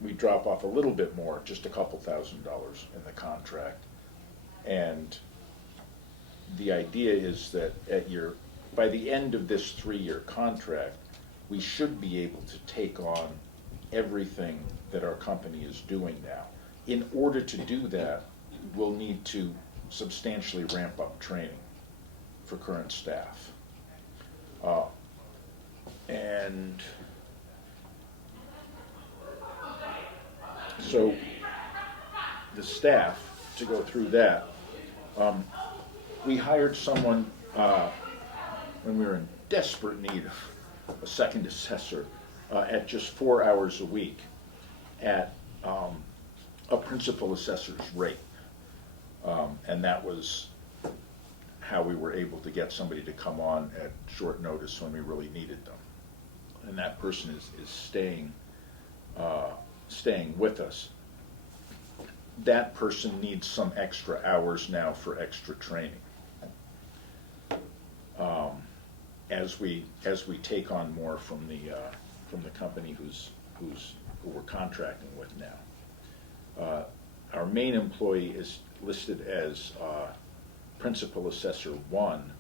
we drop off a little bit more, just a couple $1,000 in the contract. And the idea is that by the end of this 3-year contract, we should be able to take on everything that our company is doing now. In order to do that, we'll need to substantially ramp up training for current staff. And so the staff, to go through that, we hired someone when we were in desperate need of a second assessor at just 4 hours a week at a principal assessor's rate. And that was how we were able to get somebody to come on at short notice when we really needed them. And that person is staying with us. That person needs some extra hours now for extra training. As we take on more from the company who we're contracting with now. Our main employee is listed as Principal Assessor 1,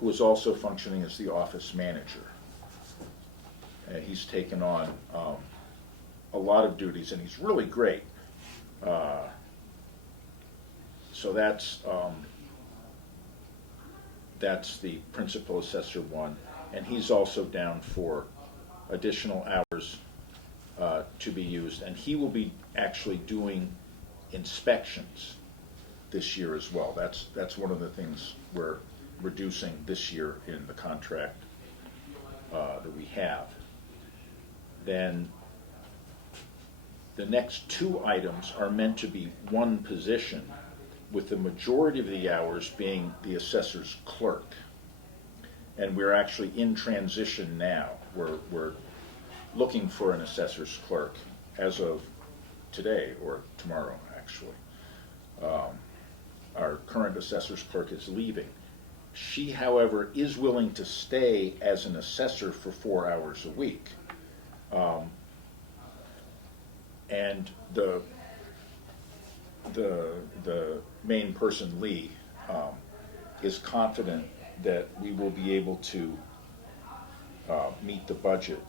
who is also functioning as the office manager. He's taken on a lot of duties, and he's really great. So that's the Principal Assessor 1, and he's also down for additional hours to be used, and he will be actually doing inspections this year as well. That's one of the things we're reducing this year in the contract that we have. Then The next two items are meant to be one position, with the majority of the hours being the assessor's clerk. And we're actually in transition now. We're looking for an assessor's clerk as of today, or tomorrow, actually. Our current assessor's clerk is leaving. She, however, is willing to stay as an assessor for 4 hours a week. And the main person, Lee, is confident that we will be able to meet the budget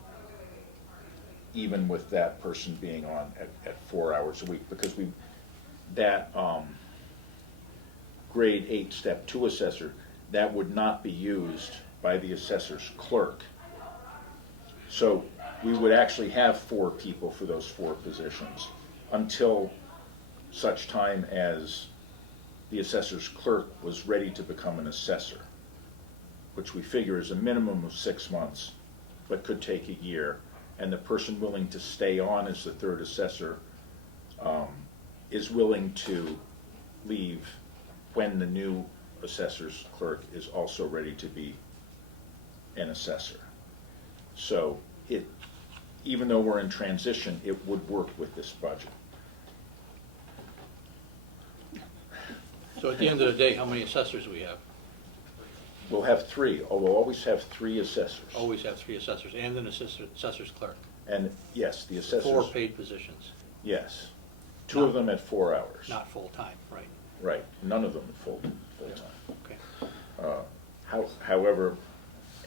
even with that person being on at 4 hours a week, because that grade 8 step 2 assessor, that would not be used by the assessor's clerk. So we would actually have 4 people for those 4 positions until such time as the assessor's clerk was ready to become an assessor, which we figure is a minimum of 6 months, but could take a year. And the person willing to stay on as the third assessor is willing to leave when the new assessor's clerk is also ready to be an assessor. So even though we're in transition, it would work with this budget. So at the end of the day, how many assessors do we have? We'll have 3, or we'll always have 3 assessors. Always have 3 assessors and an assessor's clerk. And yes, the assessors. 4 paid positions, Yes. 2 of them at 4 hours. not full-time, right? Right, none of them full-time. Okay. However,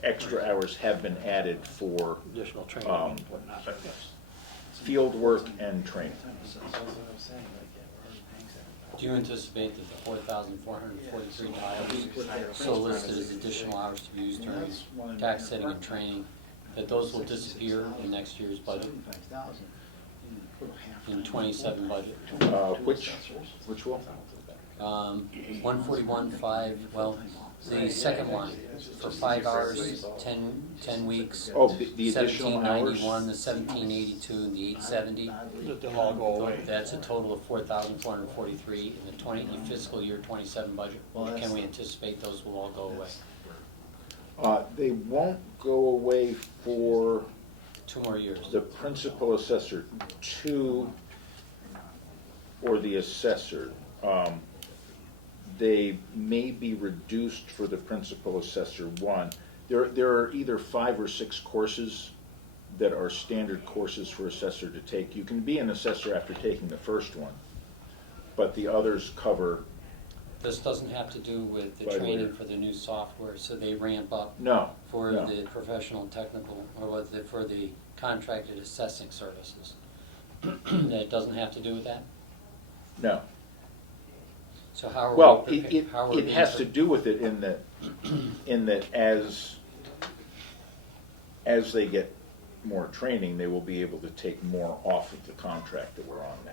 extra hours have been added for Additional training and whatnot. field work and training. Do you anticipate that the $4,443 so listed as additional hours to be used during tax setting and training, that those will disappear in next year's budget, in 27 budget? Which one? 141.5, well, the second line, for 5 hours, 10 weeks. Oh, the additional hours? 1791, the 1782, and the 870. They'll all go away. That's a total of 4,443 in the fiscal year 27 budget. Can we anticipate those will all go away? They won't go away for 2 more years. the principal assessor 2 or the assessor. They may be reduced for the principal assessor 1. There are either 5 or 6 courses that are standard courses for assessor to take. You can be an assessor after taking the first one, but the others cover. This doesn't have to do with the By training later. for the new software, so they ramp up No. for no. the professional technical, or for the contracted assessing services. That doesn't have to do with that? No. So how are Well, we it how are we has to do with it in that as they get more training, they will be able to take more off of the contract that we're on now.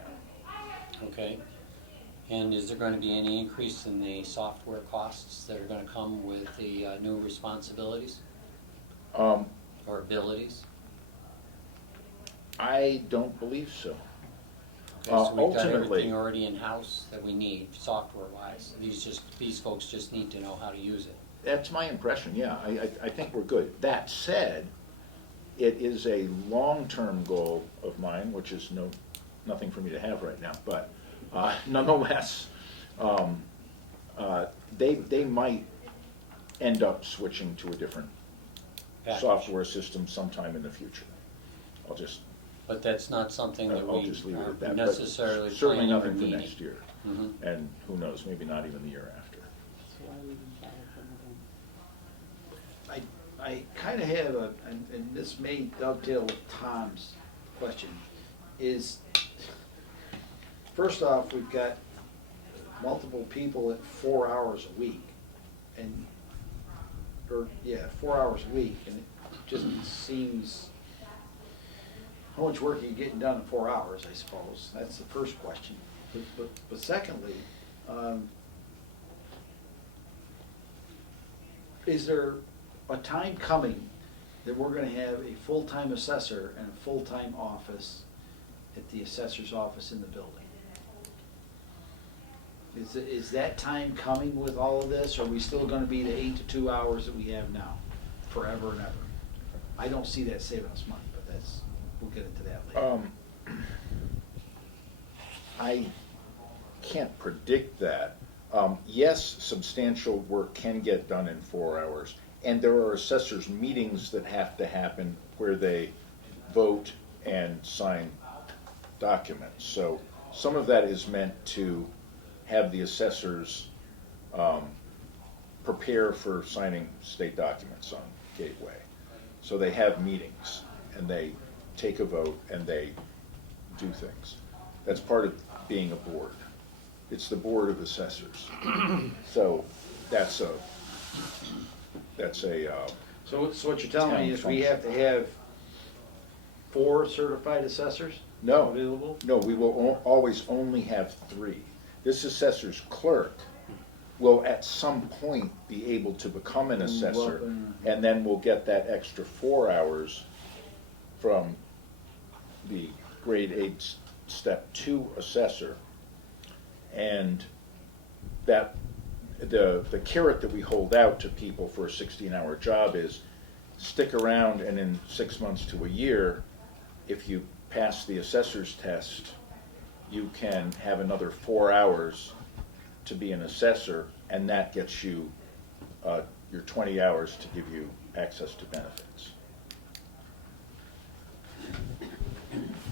Okay. And is there going to be any increase in the software costs that are going to come with the new responsibilities or abilities? I don't believe so. Okay, so we've got Ultimately- everything already in-house that we need, software-wise. These folks just need to know how to use it. That's my impression, yeah. I think we're good. That said, it is a long-term goal of mine, which is nothing for me to have right now, but nonetheless, they might end up switching to a different Package. software system sometime in the future. But that's not something that I'll we just leave it are at that. But necessarily certainly planning or nothing for needing. next year, Mhm. and who knows, maybe not even the year after. I kind of have and this may dovetail with Tom's question, is, first off, we've got multiple people at 4 hours a week, 4 hours a week, and it just seems, how much work are you getting done in 4 hours, I suppose? That's the first question. But secondly, is there a time coming that we're gonna have a full-time assessor and a full-time office at the assessor's office in the building. Is that time coming with all of this, or are we still gonna be the 8 to 2 hours that we have now, forever and ever? I don't see that saving us money, but we'll get into that later. I can't predict that. Yes, substantial work can get done in 4 hours, and there are assessors' meetings that have to happen where they vote and sign documents. So some of that is meant to have the assessors prepare for signing state documents on Gateway. So they have meetings, and they take a vote, and they do things. That's part of being a board. It's the board of assessors. So that's a So what you're telling me town is we have to have 4 certified assessors No. available? No, we will always only have 3. This assessor's clerk will at some point be able to become an assessor, and then we'll get that extra 4 hours from the grade 8 step 2 assessor. And that the carrot that we hold out to people for a 16-hour job is stick around, and in 6 months to a year, if you pass the assessor's test, you can have another 4 hours to be an assessor, and that gets you your 20 hours to give you access to benefits.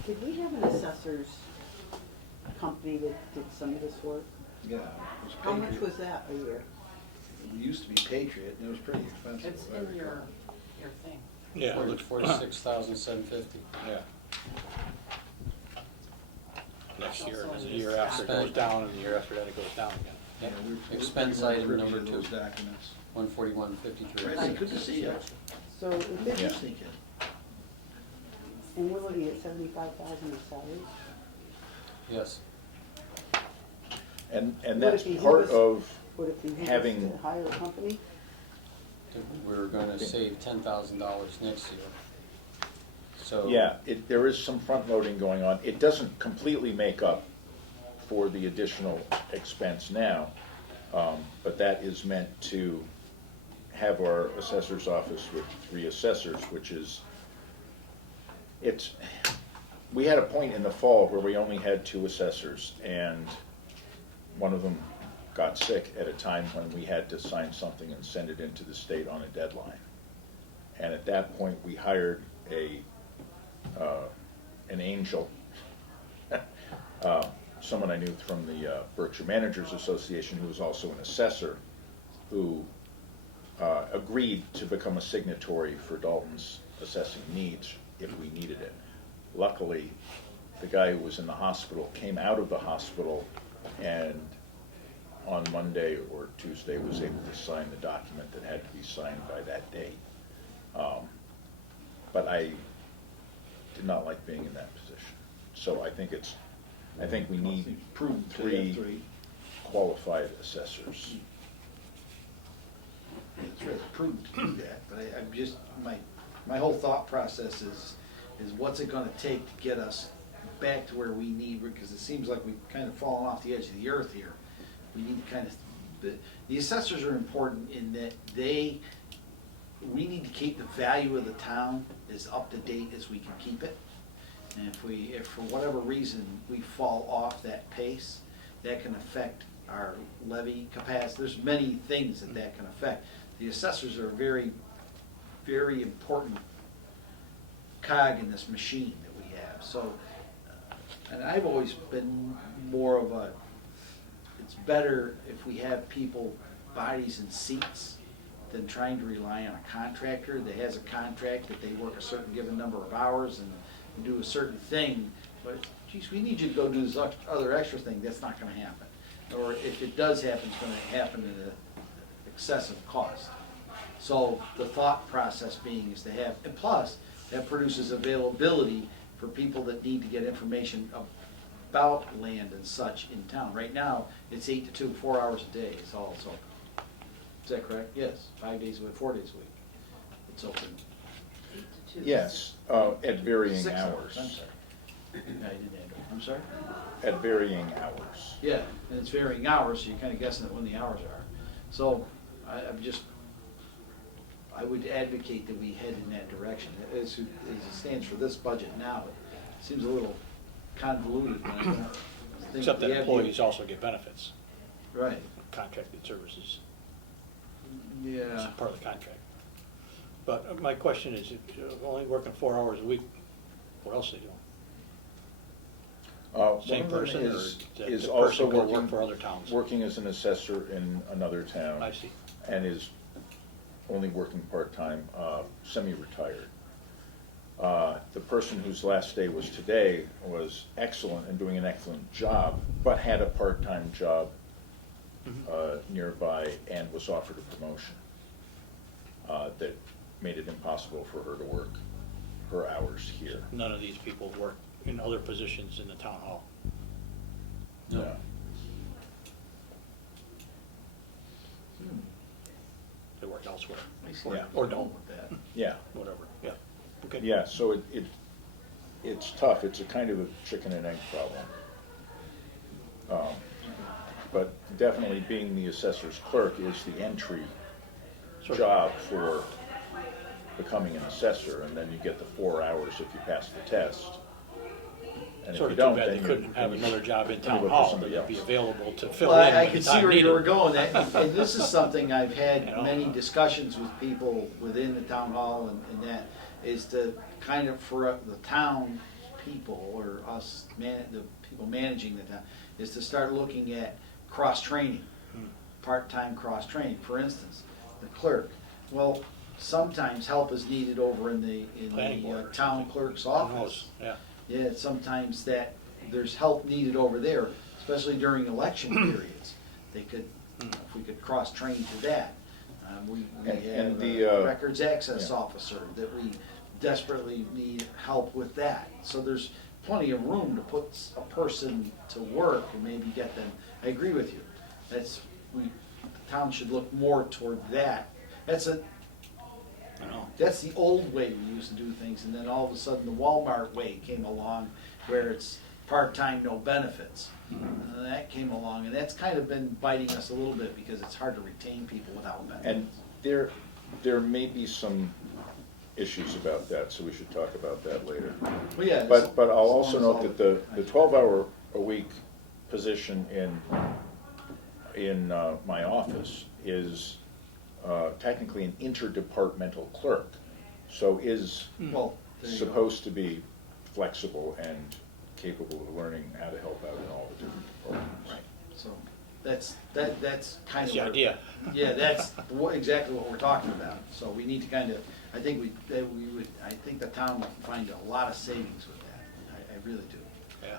Did we have an assessor's company that did some of this work? Yeah. it was How much Patriot. was that a year? It used to be Patriot, and it was pretty expensive. It's if I in recall. your thing. Yeah, it looks, 46,750. yeah. Next year, and then the year after it goes down, and the year after that it goes down again. Yeah, we're Expense pretty item privy number to 2. those documents. 141.53. Randy, good to see you. So if Good it, to see you. and we're looking at 75,000 of salaries? Yes. And What that's if he part was- of Would it be who having- to hire a company? We're gonna save $10,000 next year. So. Yeah, there is some front loading going on. It doesn't completely make up for the additional expense now, but that is meant to have our assessor's office with 3 assessors, which is, we had a point in the fall where we only had 2 assessors, and one of them got sick at a time when we had to sign something and send it into the state on a deadline. And at that point, we hired an angel, someone I knew from the Berkshire Managers Association, who was also an assessor, who agreed to become a signatory for Dalton's assessing needs if we needed it. Luckily, the guy who was in the hospital came out of the hospital, and on Monday or Tuesday was able to sign the document that had to be signed by that date. But I did not like being in that position. So I think we need Prudent to have 3 3. qualified assessors. It's really prudent to do that, but I'm just, my whole thought process is what's it gonna take to get us back to where we need, because it seems like we've kind of fallen off the edge of the earth here. We need to kind of, the assessors are important in that we need to keep the value of the town as up to date as we can keep it. And if for whatever reason we fall off that pace, that can affect our levy capacity. There's many things that can affect. The assessors are a very, very important cog in this machine that we have. So, and I've always been more of a, it's better if we have people, bodies and seats, than trying to rely on a contractor that has a contract that they work a certain given number of hours and do a certain thing. But, geez, we need you to go do this other extra thing. That's not gonna happen. Or if it does happen, it's gonna happen at an excessive cost. So the thought process being is to have, and plus, that produces availability for people that need to get information about land and such in town. Right now, it's 8 to 2, 4 hours a day is all it's open. Is that correct? Yes, 5 days a week, 4 days a week. It's open. 8 to 2. Yes, at varying 6 hours. I'm I didn't add, I'm sorry? At varying hours. Yeah, and it's varying hours, so you're kind of guessing at when the hours are. So I would advocate that we head in that direction. As it stands for this budget now, it seems a little convoluted. When I think Except that we have the- employees also get benefits, Right, contracted services, it's yeah. part of the contract. But my question is, if you're only working 4 hours a week, what else are they doing? Same One of them person, or is that is the also person go work working for other towns? working as an assessor in another town. I see. And is only working part-time, semi-retired. The person whose last day was today was excellent and doing an excellent job, but had a part-time job nearby and was offered a promotion that made it impossible for her to work her hours here. None of these people work in other positions in the town hall. No. They work elsewhere, I see or where or you're going don't, with that. Yeah, whatever, yeah. Okay. yeah, so it's tough, it's a kind of a chicken and egg problem. But definitely being the assessor's clerk is the entry Sure. job for becoming an assessor, and then you get the 4 hours if you pass the test. And if Sort you of too don't, bad then they you- couldn't have then you- another job in then you town look for hall, but somebody they'd be else. available to fill Well, in I when could the see time where you were needed. going, and this is something I've had You know? many discussions with people within the town hall and that, is to kind of, for the town people, or us, the people managing the town, is to start looking at cross-training, part-time cross-training. For instance, the clerk, well, sometimes help is needed over in the Planning board or town something. clerk's Who office. knows? Yeah. Yeah, sometimes that, there's help needed over there, especially during election periods. They could, if we could cross-train to that. We And have the, a records access yeah. officer that we desperately need help with that. So there's plenty of room to put a person to work and maybe get them, I agree with you. The town should look more toward that. That's I know. that's the old way we used to do things, and then all of a sudden the Walmart way came along, where it's part-time, no benefits. And that came along, and that's kind of been biting us a little bit, because it's hard to retain people without benefits. And there may be some issues about that, so we should talk about that later. Well, yeah, But I'll as also long as note that the 12-hour-a-week position in my office is technically an interdepartmental clerk, so is Well, there you go. supposed to be flexible and capable of learning how to help out in all the different departments. Right, so that's kind That's of. the idea. Yeah, that's exactly what we're talking about. So we need to kind of, I think I think the town would find a lot of savings with that. I really do. Yeah.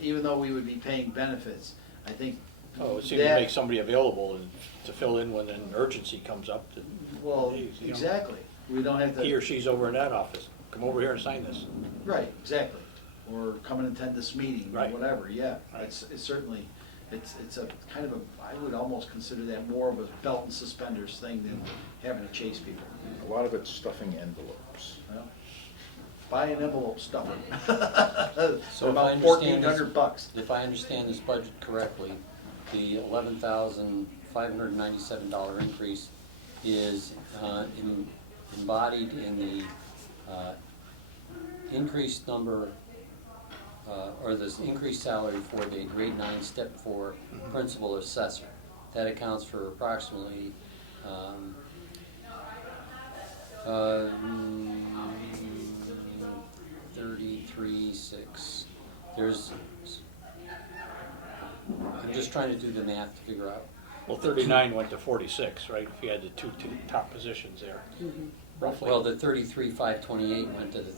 Even though we would be paying benefits, I think. Oh, it seems to that- make somebody available and to fill in when an urgency comes up, that Well, Hey, you know, exactly. We don't have to. he or she's over in that office, come over here and sign this. Right, exactly. Or come and attend this meeting, or Right. whatever, yeah. Right. It's certainly, it's a kind of I would almost consider that more of a belt and suspenders thing than having to chase people. A lot of it's stuffing envelopes. Well, buy an envelope, stuff it. So if I About understand $1,400. If I understand this budget correctly, the $11,597 increase is embodied in the increased number, or this increased salary for the grade 9, step 4 principal assessor. That accounts for approximately 33.6. I'm just trying to do the math to figure out. Well, 39 went to 46, right, if you had the two top positions there, roughly. Well, the 33,528 went to the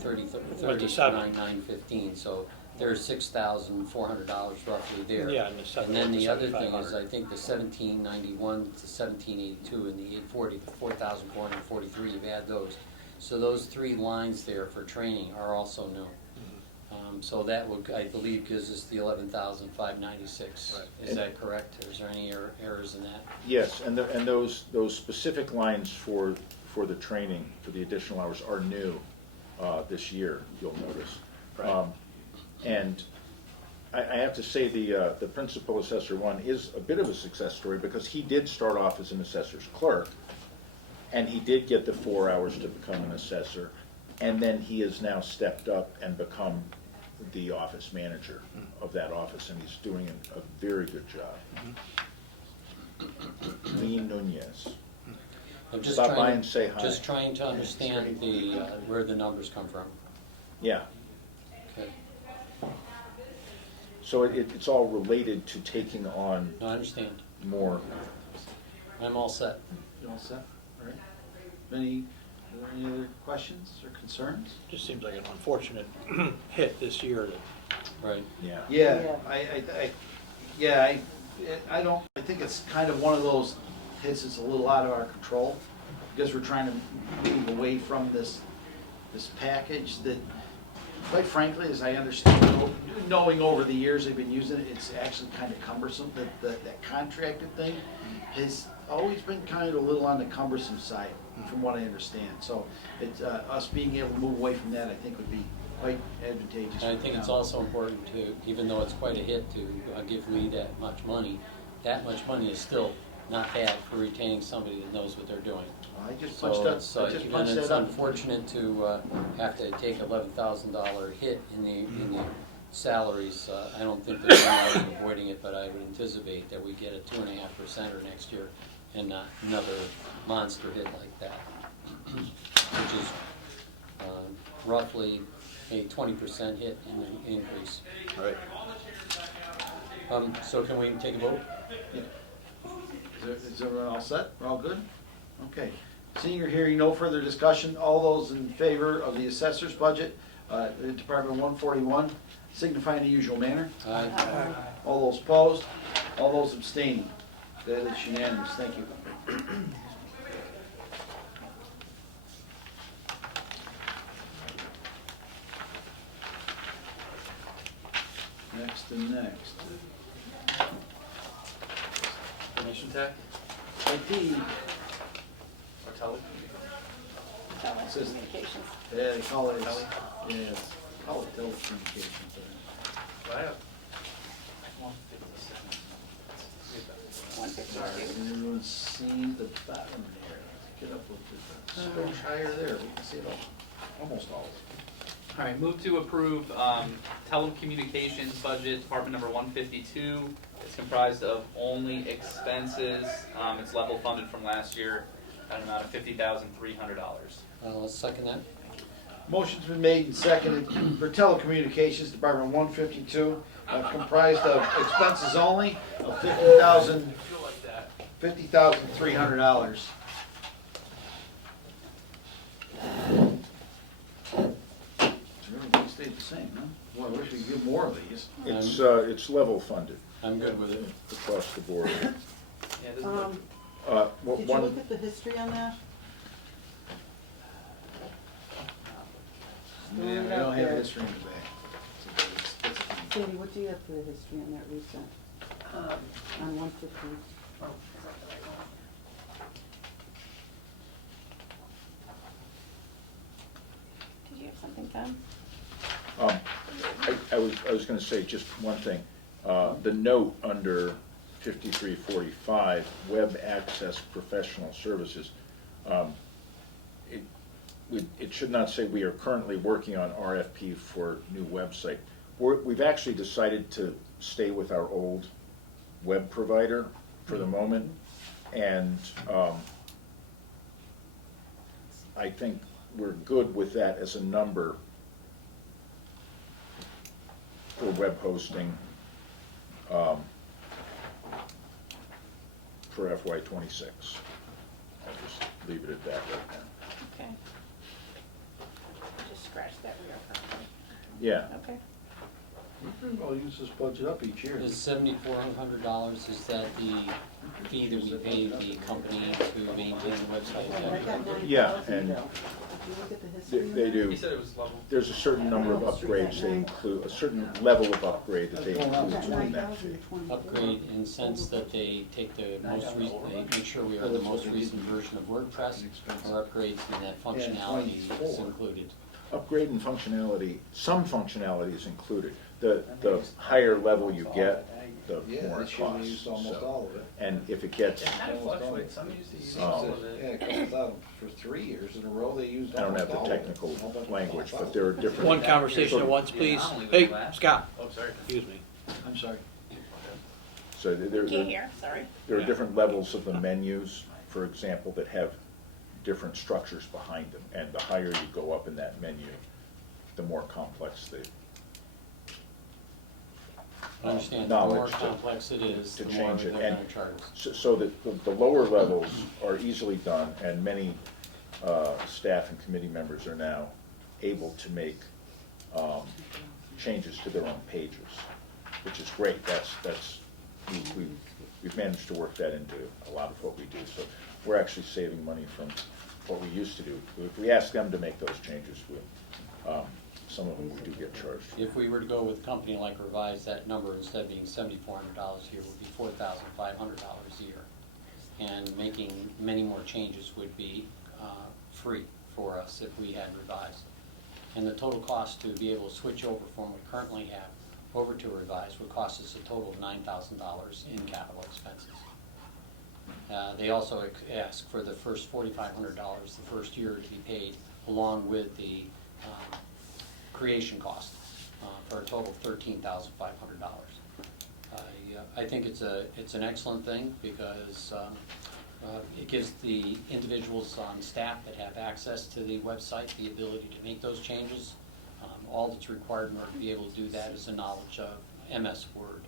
Went to seven. 39,915, so there's $6,400 roughly there. Yeah, and the seven And then went to the other thing is, 7,500. I think the 1791 to 1782 and the 840, the 4,443, you've had those. So those three lines there for training are also new. So that would, I believe, gives us the 11,596. Right. Is that correct? Is there any errors in that? Yes, and those specific lines for the training, for the additional hours, are new this year, you'll notice. Right. And I have to say the principal assessor one is a bit of a success story because he did start off as an assessor's clerk, and he did get the 4 hours to become an assessor, and then he has now stepped up and become the office manager of that office, and he's doing a very good job. Lee Nunez. I'm just Stop by trying, and say hi. just trying to understand the, where the numbers come from. Yeah, Okay, so it's all related to taking on no, I understand. more. I'm all set. You all set? All right. Are there any other questions or concerns? Just seems like an unfortunate hit this year that Right. Yeah. Yeah, I don't, I think it's kind of one of those hits that's a little out of our control, because we're trying to move away from this package that, quite frankly, as I understand, knowing over the years they've been using it, it's actually kind of cumbersome. That contracted thing has always been kind of a little on the cumbersome side, from what I understand. So it's, us being able to move away from that, I think would be quite advantageous. And I think it's also important to, even though it's quite a hit to give Lee that much money is still not bad for retaining somebody that knows what they're doing. I just punched that, I just Even punched it's that up. unfortunate to have to take $11,000 hit in the salaries. I don't think there's any way of avoiding it, but I would anticipate that we get a 2.5% next year and not another monster hit like that, which is roughly a 20% hit in the increase. right. So can we take a vote? Yeah. Is everyone all set? We're all good? Okay. Seeing or hearing no further discussion, all those in favor of the assessor's budget, Department 141, signify in the usual manner. Aye. All those opposed, all those abstaining. That is unanimous. Thank you. Next and next. Information tech IT, or tele? Telecommunications. yeah, they call it, yes, call it telecommunications. I have 152. And everyone sees the bottom there. Get up with the scratch higher there. We can see it all, almost all. All right, move to approve telecommunications budget, department number 152. It's comprised of only expenses. It's level funded from last year at an amount of $50,300. Let's second that. Motion's been made and seconded for telecommunications, Department 152, comprised of expenses only of $50,300. Everything stayed the same, huh? Boy, I wish we could get more of these. It's level funded I'm good with it. across the board. Yeah, this is Did you One, look at the history on that? Yeah, we don't have history in the back. Sandy, what do you have for the history on that recent? On 150? Did you have something, Tom? I was gonna say just one thing. The note under 5345, web access professional services, it should not say we are currently working on RFP for new website. We've actually decided to stay with our old web provider for the moment, and I think we're good with that as a number for web hosting for FY26. I'll just leave it at that right now. Okay. Just scratch that we are currently. Yeah. Okay. We pretty well use this budget up each year. Is $7,400, is that the fee that we pay the company to maintain the website? I got 9,000 Yeah, and though. Did you look at the history? on They that? do. He said it was level. There's a certain number of upgrades they include, a certain level of upgrade that they include Got in that fee. 9,024. Upgrade in the sense that they take the most recent, they make sure we are the most recent version of WordPress, or upgrades in that functionality is included. upgrade in functionality, some functionality is included. The higher level you get, the Yeah, more they it should have costs. used almost So- all of it. And if it gets, It kind of fluctuates, some used to use Oh. all of Yeah, it. a couple thousand, for 3 years in a row, they used I don't almost have all the of it. technical A whole bunch of language, stuff. but there are different. One conversation at once, The please. anomaly was Hey, last- Scott, Oh, sorry. excuse me. I'm sorry. So there, Can't hear, sorry. there are different levels of the menus, for example, that have different structures behind them. And the higher you go up in that menu, the more complex the I understand, the more knowledge to- complex it is, to the more change they're it. gonna And charge us. so that the lower levels are easily done, and many staff and committee members are now able to make changes to their own pages, which is great. We've managed to work that into a lot of what we do. So we're actually saving money from what we used to do. If we ask them to make those changes, some of them we do get charged. If we were to go with a company like Revise, that number, instead of being $7,400 a year, would be $4,500 a year. And making many more changes would be free for us if we had Revise. And the total cost to be able to switch over from what we currently have over to Revise would cost us a total of $9,000 in capital expenses. They also ask for the first $4,500 the first year to be paid, along with the creation cost, for a total of $13,500. I think it's an excellent thing because it gives the individuals on staff that have access to the website the ability to make those changes. All that's required in order to be able to do that is a knowledge of MS Word,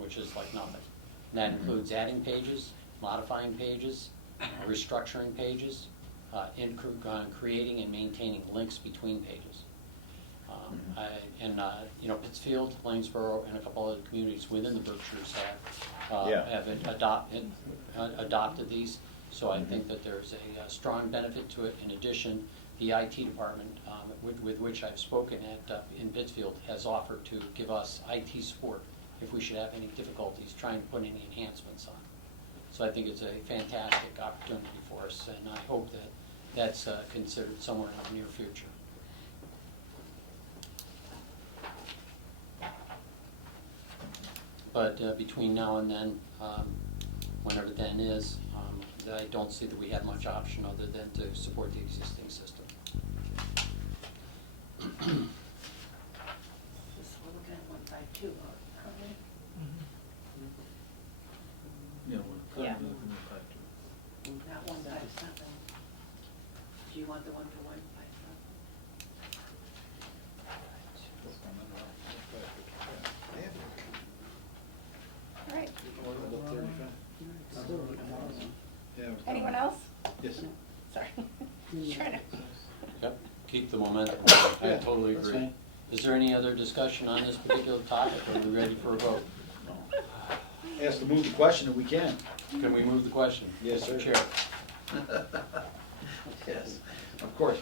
which is like nothing. And that includes adding pages, modifying pages, restructuring pages, creating and maintaining links between pages. Pittsfield, Lanesboro, and a couple other communities within the Berkshires have adopted these. So I think that there's a strong benefit to it. In addition, the IT department, with which I've spoken at in Pittsfield, has offered to give us IT support if we should have any difficulties trying to put any enhancements on. So I think it's a fantastic opportunity for us, and I hope that that's considered somewhere in the near future. But between now and then, whenever then is, I don't see that we have much option other than to support the existing system. This one, we're looking at 152, aren't we? Yeah. Not 157. Do you want the one for 157? All right, About 35. Still 8,000. Yeah. anyone else? Yes. Sorry, just trying to. Yep, keep the momentum. I totally That's agree. fine. Is there any other discussion on this particular topic? Are we ready for a vote? Ask to move the question if we can. Can we move the question? Yes, sir. Mr. Chair. Yes, of course.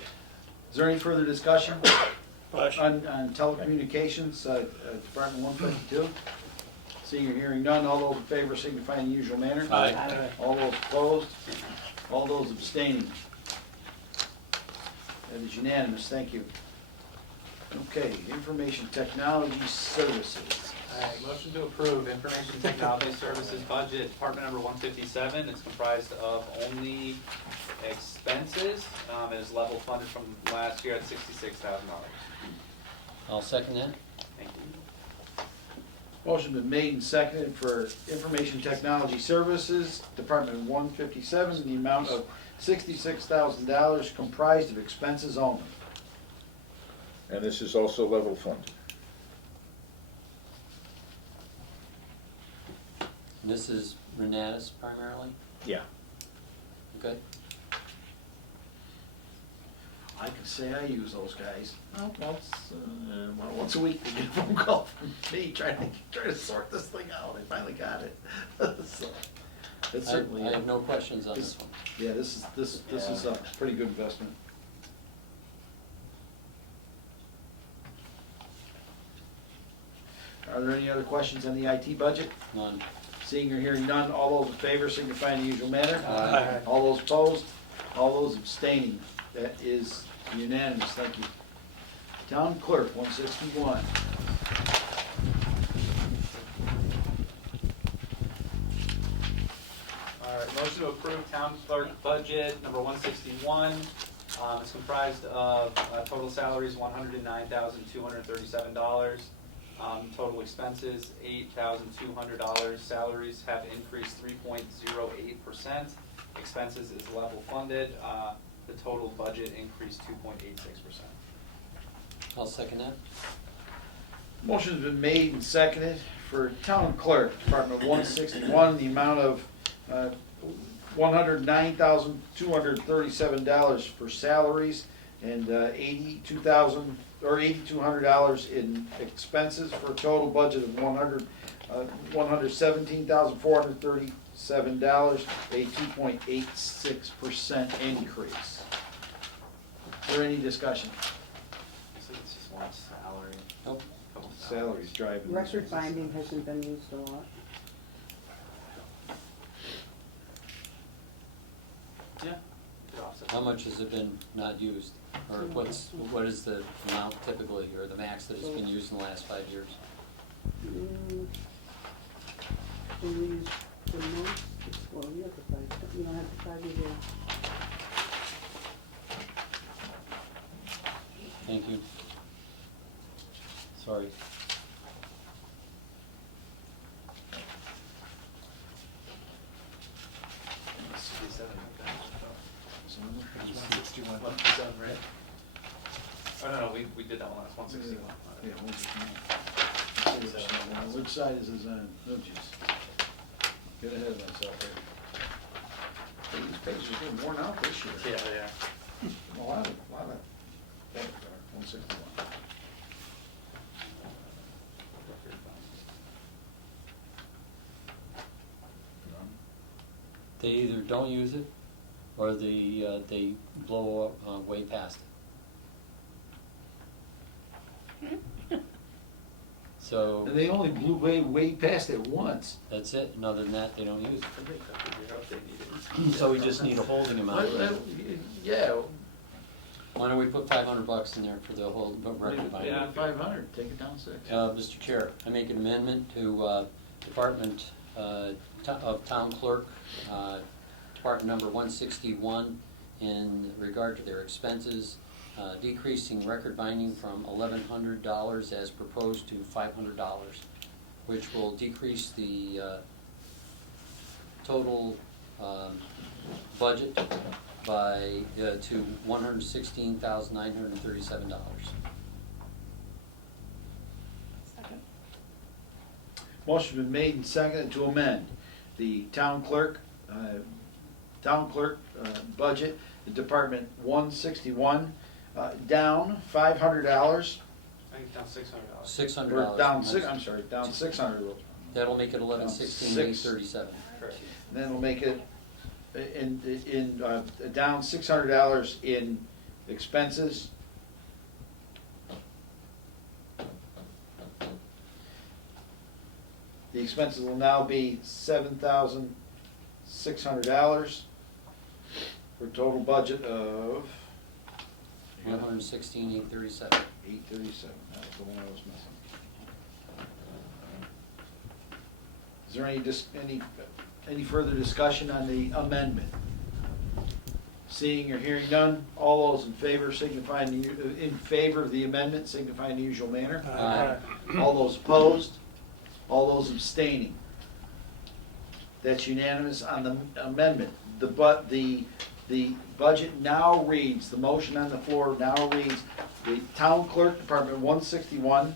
Is there any further discussion Question. on telecommunications, Department 152? Seeing or hearing none, all those in favor signify in the usual manner. Aye. All those opposed, all those abstaining. That is unanimous, thank you. Okay, information technology services. All right, motion to approve information technology services budget, department number 157. It's comprised of only expenses. It is level funded from last year at $66,000. I'll second that. Thank you. Motion been made and seconded for information technology services, Department 157, in the amount of $66,000 comprised of expenses only. And this is also level funded. And this is Renatus primarily? Yeah. Okay. I can say I use those guys. Once a week they get a phone call from me trying to sort this thing out. I finally got it. So, it's certainly. I have no questions on this one. Yeah, this is a pretty good investment. Are there any other questions on the IT budget? None. Seeing or hearing none, all those in favor signify in the usual manner. Aye. All those opposed, all those abstaining. That is unanimous, thank you. Town clerk, 161. All right, motion to approve town clerk budget number 161. It's comprised of total salaries $109,237. Total expenses $8,200. Salaries have increased 3.08%. Expenses is level funded. The total budget increased 2.86%. I'll second that. Motion's been made and seconded for town clerk, Department 161, the amount of $109,237 for salaries and $8,200 in expenses for a total budget of $117,437, a 2.86% increase. Is there any discussion? So it's just one salary. Nope. Couple Salaries driving. this. Record binding hasn't been used a lot. Yeah. Could offset. How much has it been not used? Or what is the amount typically, or the max that has been used in the last 5 years? We use the most, well, you have the 5, you don't have the 5 either. Thank you. Sorry. Right? Oh, no, we did that one last, 161. Yeah, 161. Which side is this on? Oh, jeez. Get ahead of myself here. These pages are getting worn out this year. Yeah, they are. A lot of, there we are, 161. They either don't use it, or they blow way past it. So, And they only blew way past it once. that's it, and other than that, they don't use it. I think that would be up, they need it. So we just need a holding amount. Yeah. Why don't we put $500 in there for the whole record binding? Yeah, 500, take it down 6. Mr. Chair, I make an amendment to Department of Town Clerk, Department number 161, in regard to their expenses, decreasing record binding from $1,100 as proposed to $500, which will decrease the total budget by to $116,937. Second. Motion been made and seconded to amend the town clerk budget, the Department 161, down $500. I think down $600. $600. Or down down 600. That'll make it $1,116,837. Correct. And then we'll make it down $600 in expenses. The expenses will now be $7,600 for a total budget of $116,837. $837. That's the one I was missing. Is there any further discussion on the amendment? Seeing or hearing none, all those in favor signify in favor of the amendment signify in the usual manner. Aye. All those opposed, all those abstaining. That's unanimous on the amendment. The budget now reads, the motion on the floor now reads, the Town Clerk Department 161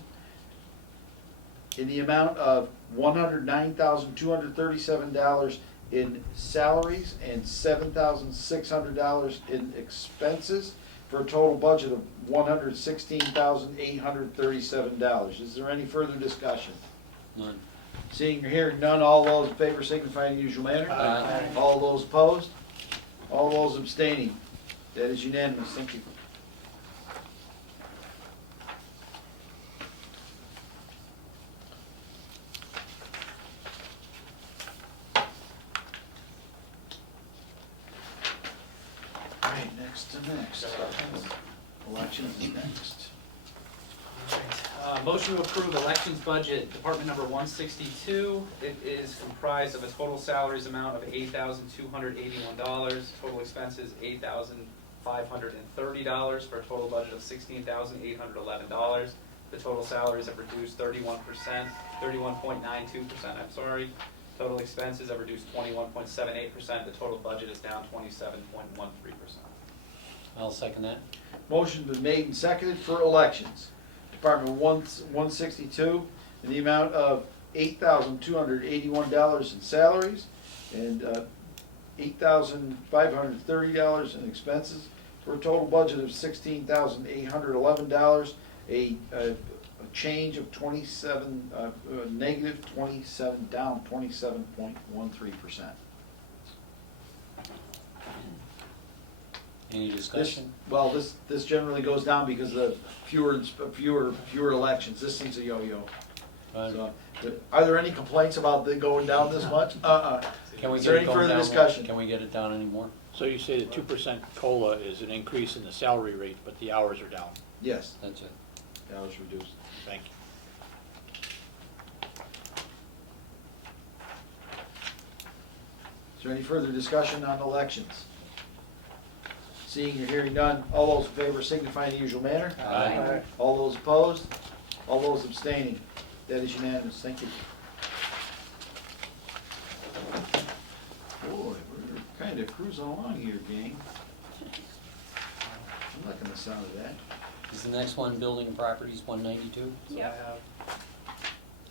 in the amount of $109,237 in salaries and $7,600 in expenses for a total budget of $116,837. Is there any further discussion? None. Seeing or hearing none, all those in favor signify in the usual manner. Aye. All those opposed? All those abstaining? That is unanimous. Thank you. All right, next to next. Elections is next. Motion to approve elections budget, department number 162. It is comprised of a total salaries amount of $8,281, total expenses $8,530, for a total budget of $16,811. The total salaries have reduced 31.92%, I'm sorry. Total expenses have reduced 21.78%. The total budget is down 27.13%. I'll second that. Motion's been made and seconded for elections. Department 162, in the amount of $8,281 in salaries and $8,530 in expenses, for a total budget of $16,811, a change of 27, negative 27, down 27.13%. Any discussion? This generally goes down because of fewer elections. This thing's a yo-yo. So, are there any complaints about it going down this much? Can we Is get there it any going further down more? discussion? Can we get it down any more? So you say the 2% COLA is an increase in the salary rate, but the hours are down. Yes, That's it. that was reduced. Thank you. Is there any further discussion on elections? Seeing or hearing none, all those in favor signify in the usual manner. Aye. All those opposed? All those abstaining? That is unanimous. Thank you. Boy, we're kind of cruising along here, gang. I'm liking the sound of that. Is the next one building and properties 192? Yep.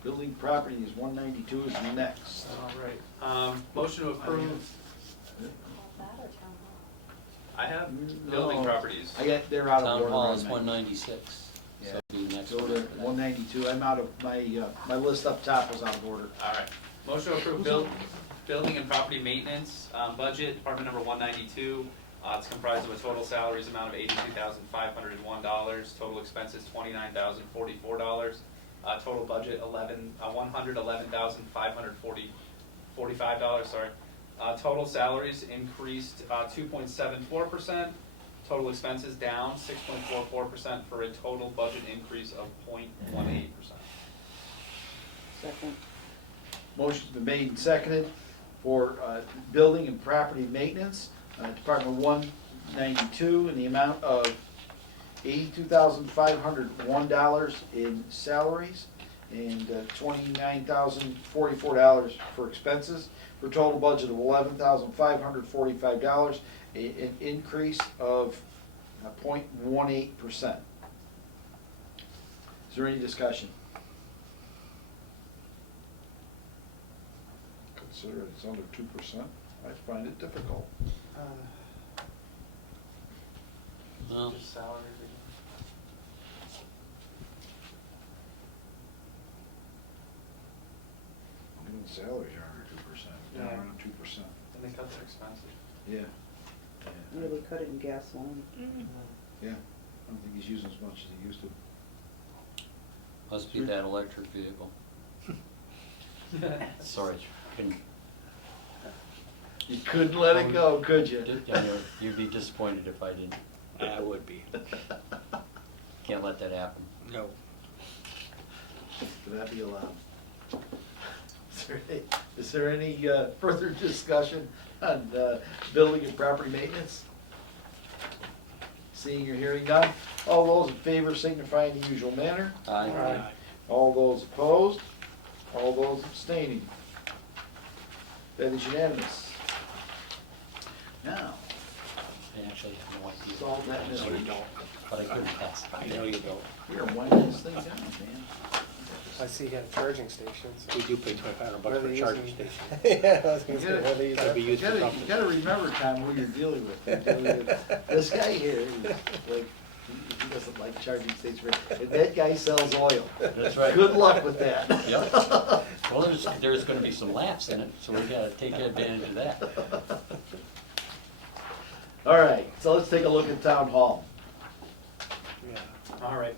Building property is 192 is next. All right. Motion to approve. I have building No. properties. They're out of Town order. hall right is now. 196. Yeah. So it'll be next Go one. to after that. 192. I'm out of my list up top was out of order. All right. Motion to approve building and property maintenance budget, department number 192. It's comprised of a total salaries amount of $82,501. Total expenses $29,044. Total budget $111,545. Sorry. Total salaries increased 2.74%. Total expenses down 6.44%, for a total budget increase of 0.18%. Second. Motion's been made and seconded for building and property maintenance, Department 192, in the amount of $82,501 in salaries and $29,044 for expenses, for a total budget of $11,545, an increase of 0.18%. Is there any discussion? Consider it's under 2%. I find it difficult. Well, Just salary. Even salaries are under 2%. Yeah. Down around 2%. And they cut their expenses. Yeah. Really cut it in gasoline. Yeah. I don't think he's using as much as he used to. must be that electric vehicle. Sorry, couldn't. You couldn't let it go, could you? I know, you'd be disappointed if I didn't. I would be. Can't let that happen. No. Could that be allowed? Is there any further discussion on building and property maintenance? Seeing or hearing none, all those in favor signify in the usual manner. Aye. All those opposed, all those abstaining. That is unanimous. Now, I actually have no idea. solve that No, mystery. you don't. But I couldn't pass it. I know you don't. We are winding this thing down, man. I see you have charging stations. We do pay $2,500 What are for a they charging using? station. Yeah, I was gonna say, Yeah. what are they using? Gotta be You used for gotta, something. you gotta remember, Tom, who you're dealing with. You're dealing with this guy here, he's like, he doesn't like charging stations, and that guy sells oil. That's right. Good luck with that. Yep. Well, there's gonna be some laughs in it, so we gotta take advantage of that. All right, so let's take a look at town hall. Yeah. All right.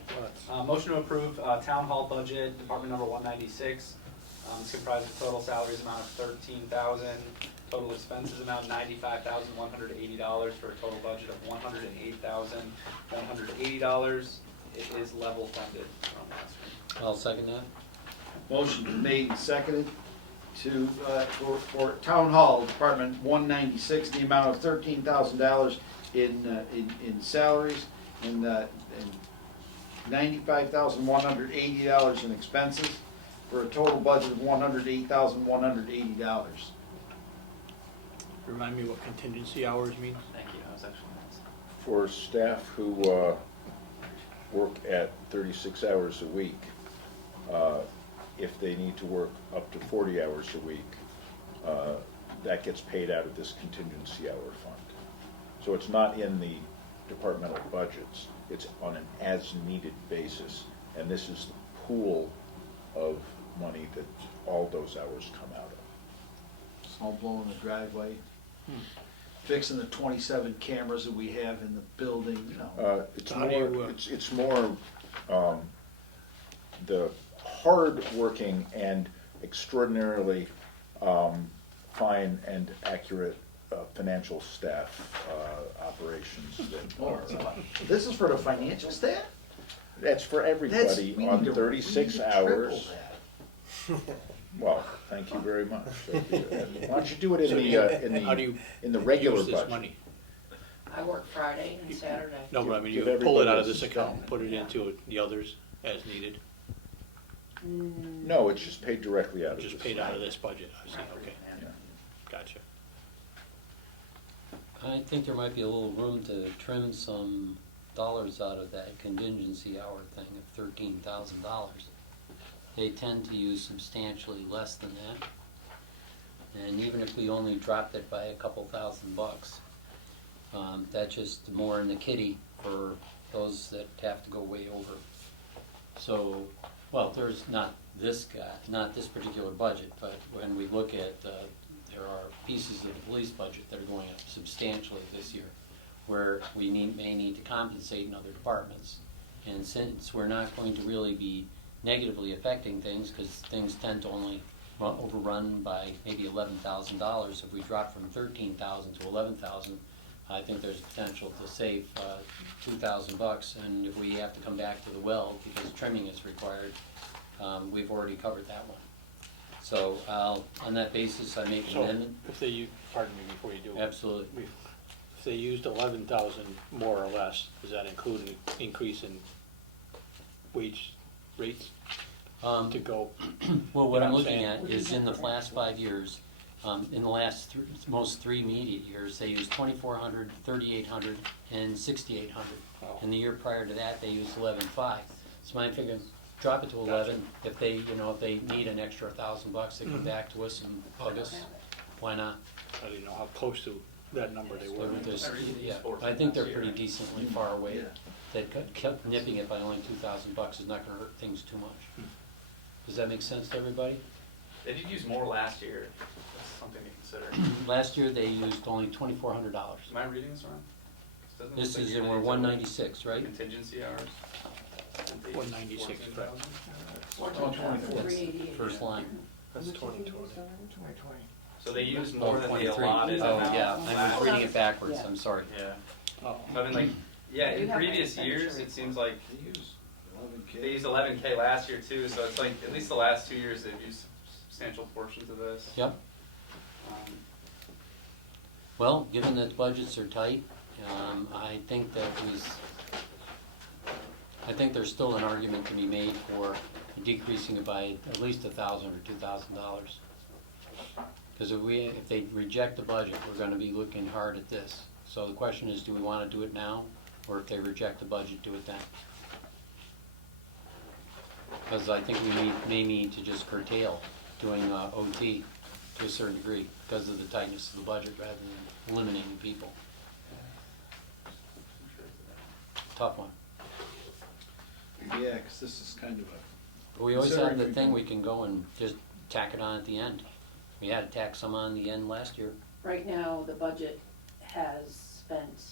Well, Motion to approve town hall budget, department number 196. It's comprised of total salaries amount of $13,000, total expenses amount $95,180, for a total budget of $108,180. it is level funded from last year. I'll second that. Motion been made and seconded to, for Town Hall, Department 196, the amount of $13,000 in salaries and $95,180 in expenses, for a total budget of $108,180. Remind me what contingency hours means? Thank you, I was actually next. For staff who work at 36 hours a week, if they need to work up to 40 hours a week, that gets paid out of this contingency hour fund. So it's not in the departmental budgets, it's on an as-needed basis, and this is the pool of money that all those hours come out of. Snow blowing the driveway, fixing the 27 cameras that we have in the building, you know. It's How do more, you, it's more the hard-working and extraordinarily fine and accurate financial staff operations that are. This is for the financial staff? That's for everybody We on need to- 36 we need to hours. triple Well, thank you very much. Why don't you do it So in how do you the regular use this budget? money? I work Friday and Saturday. No, but I mean, Give you pull it out of everybody this account, put it into the others as needed, No, it's just paid directly out of just this. paid out of this budget, I see, okay, Yeah. gotcha. I think there might be a little room to trim some dollars out of that contingency hour thing of $13,000. They tend to use substantially less than that. And even if we only dropped it by a couple $1,000, that's just more in the kitty for those that have to go way over. So, well, there's not this particular budget, but when we look at, there are pieces of the police budget that are going up substantially this year, where we may need to compensate in other departments. And since we're not going to really be negatively affecting things, because things tend to only overrun by maybe $11,000, if we drop from $13,000 to $11,000, I think there's potential to save $2,000, and if we have to come back to the well because trimming is required, we've already covered that one. So on that basis, I make an So, amendment. if they, pardon me before you do. Absolutely. If they used 11,000 more or less, does that include an increase in wage rates to go? Well, what You know I'm what I'm looking saying? at is in the last 5 years, in the last most three immediate years, they used 2,400, 3,800, and 6,800. Oh. And the year prior to that, they used 11,500. So I figured, drop it to 11. If they, if they need an extra $1,000, they come back to us and bug us. Why not? I didn't know how close to that number they were. But there's- yeah, I think they're pretty decently far away. Yeah. That kept nipping it by only $2,000 is not going to hurt things too much. Does that make sense to everybody? They did use more last year, that's something to consider. Last year, they used only $2,400. Am I reading this wrong? Doesn't it This look like is, your and we're name's 196, right? Contingency hours? 196, correct. 388. First line. That's 2020. So they used more than they 23. allotted Oh, amount yeah, I was last reading year. it backwards, I'm sorry. Yeah, Oh. I mean, like, yeah, You in have my previous years, expenditure it seems like They use 11K. they used 11K last year too, so it's like, at least the last 2 years, they've used substantial portions of this. Yep. Well, given that budgets are tight, I think there's still an argument to be made for decreasing it by at least $1,000 or $2,000. Because if they reject the budget, we're gonna be looking hard at this. So the question is, do we wanna do it now, or if they reject the budget, do it then? Because I think we may need to just curtail doing OT to a certain degree because of the tightness of the budget rather than eliminating people. Tough one. Yeah, because this is kind of a. But we always have the Considering thing we we can go and just tack it on at the end. We had to tack some on the end last year. Right now, the budget has spent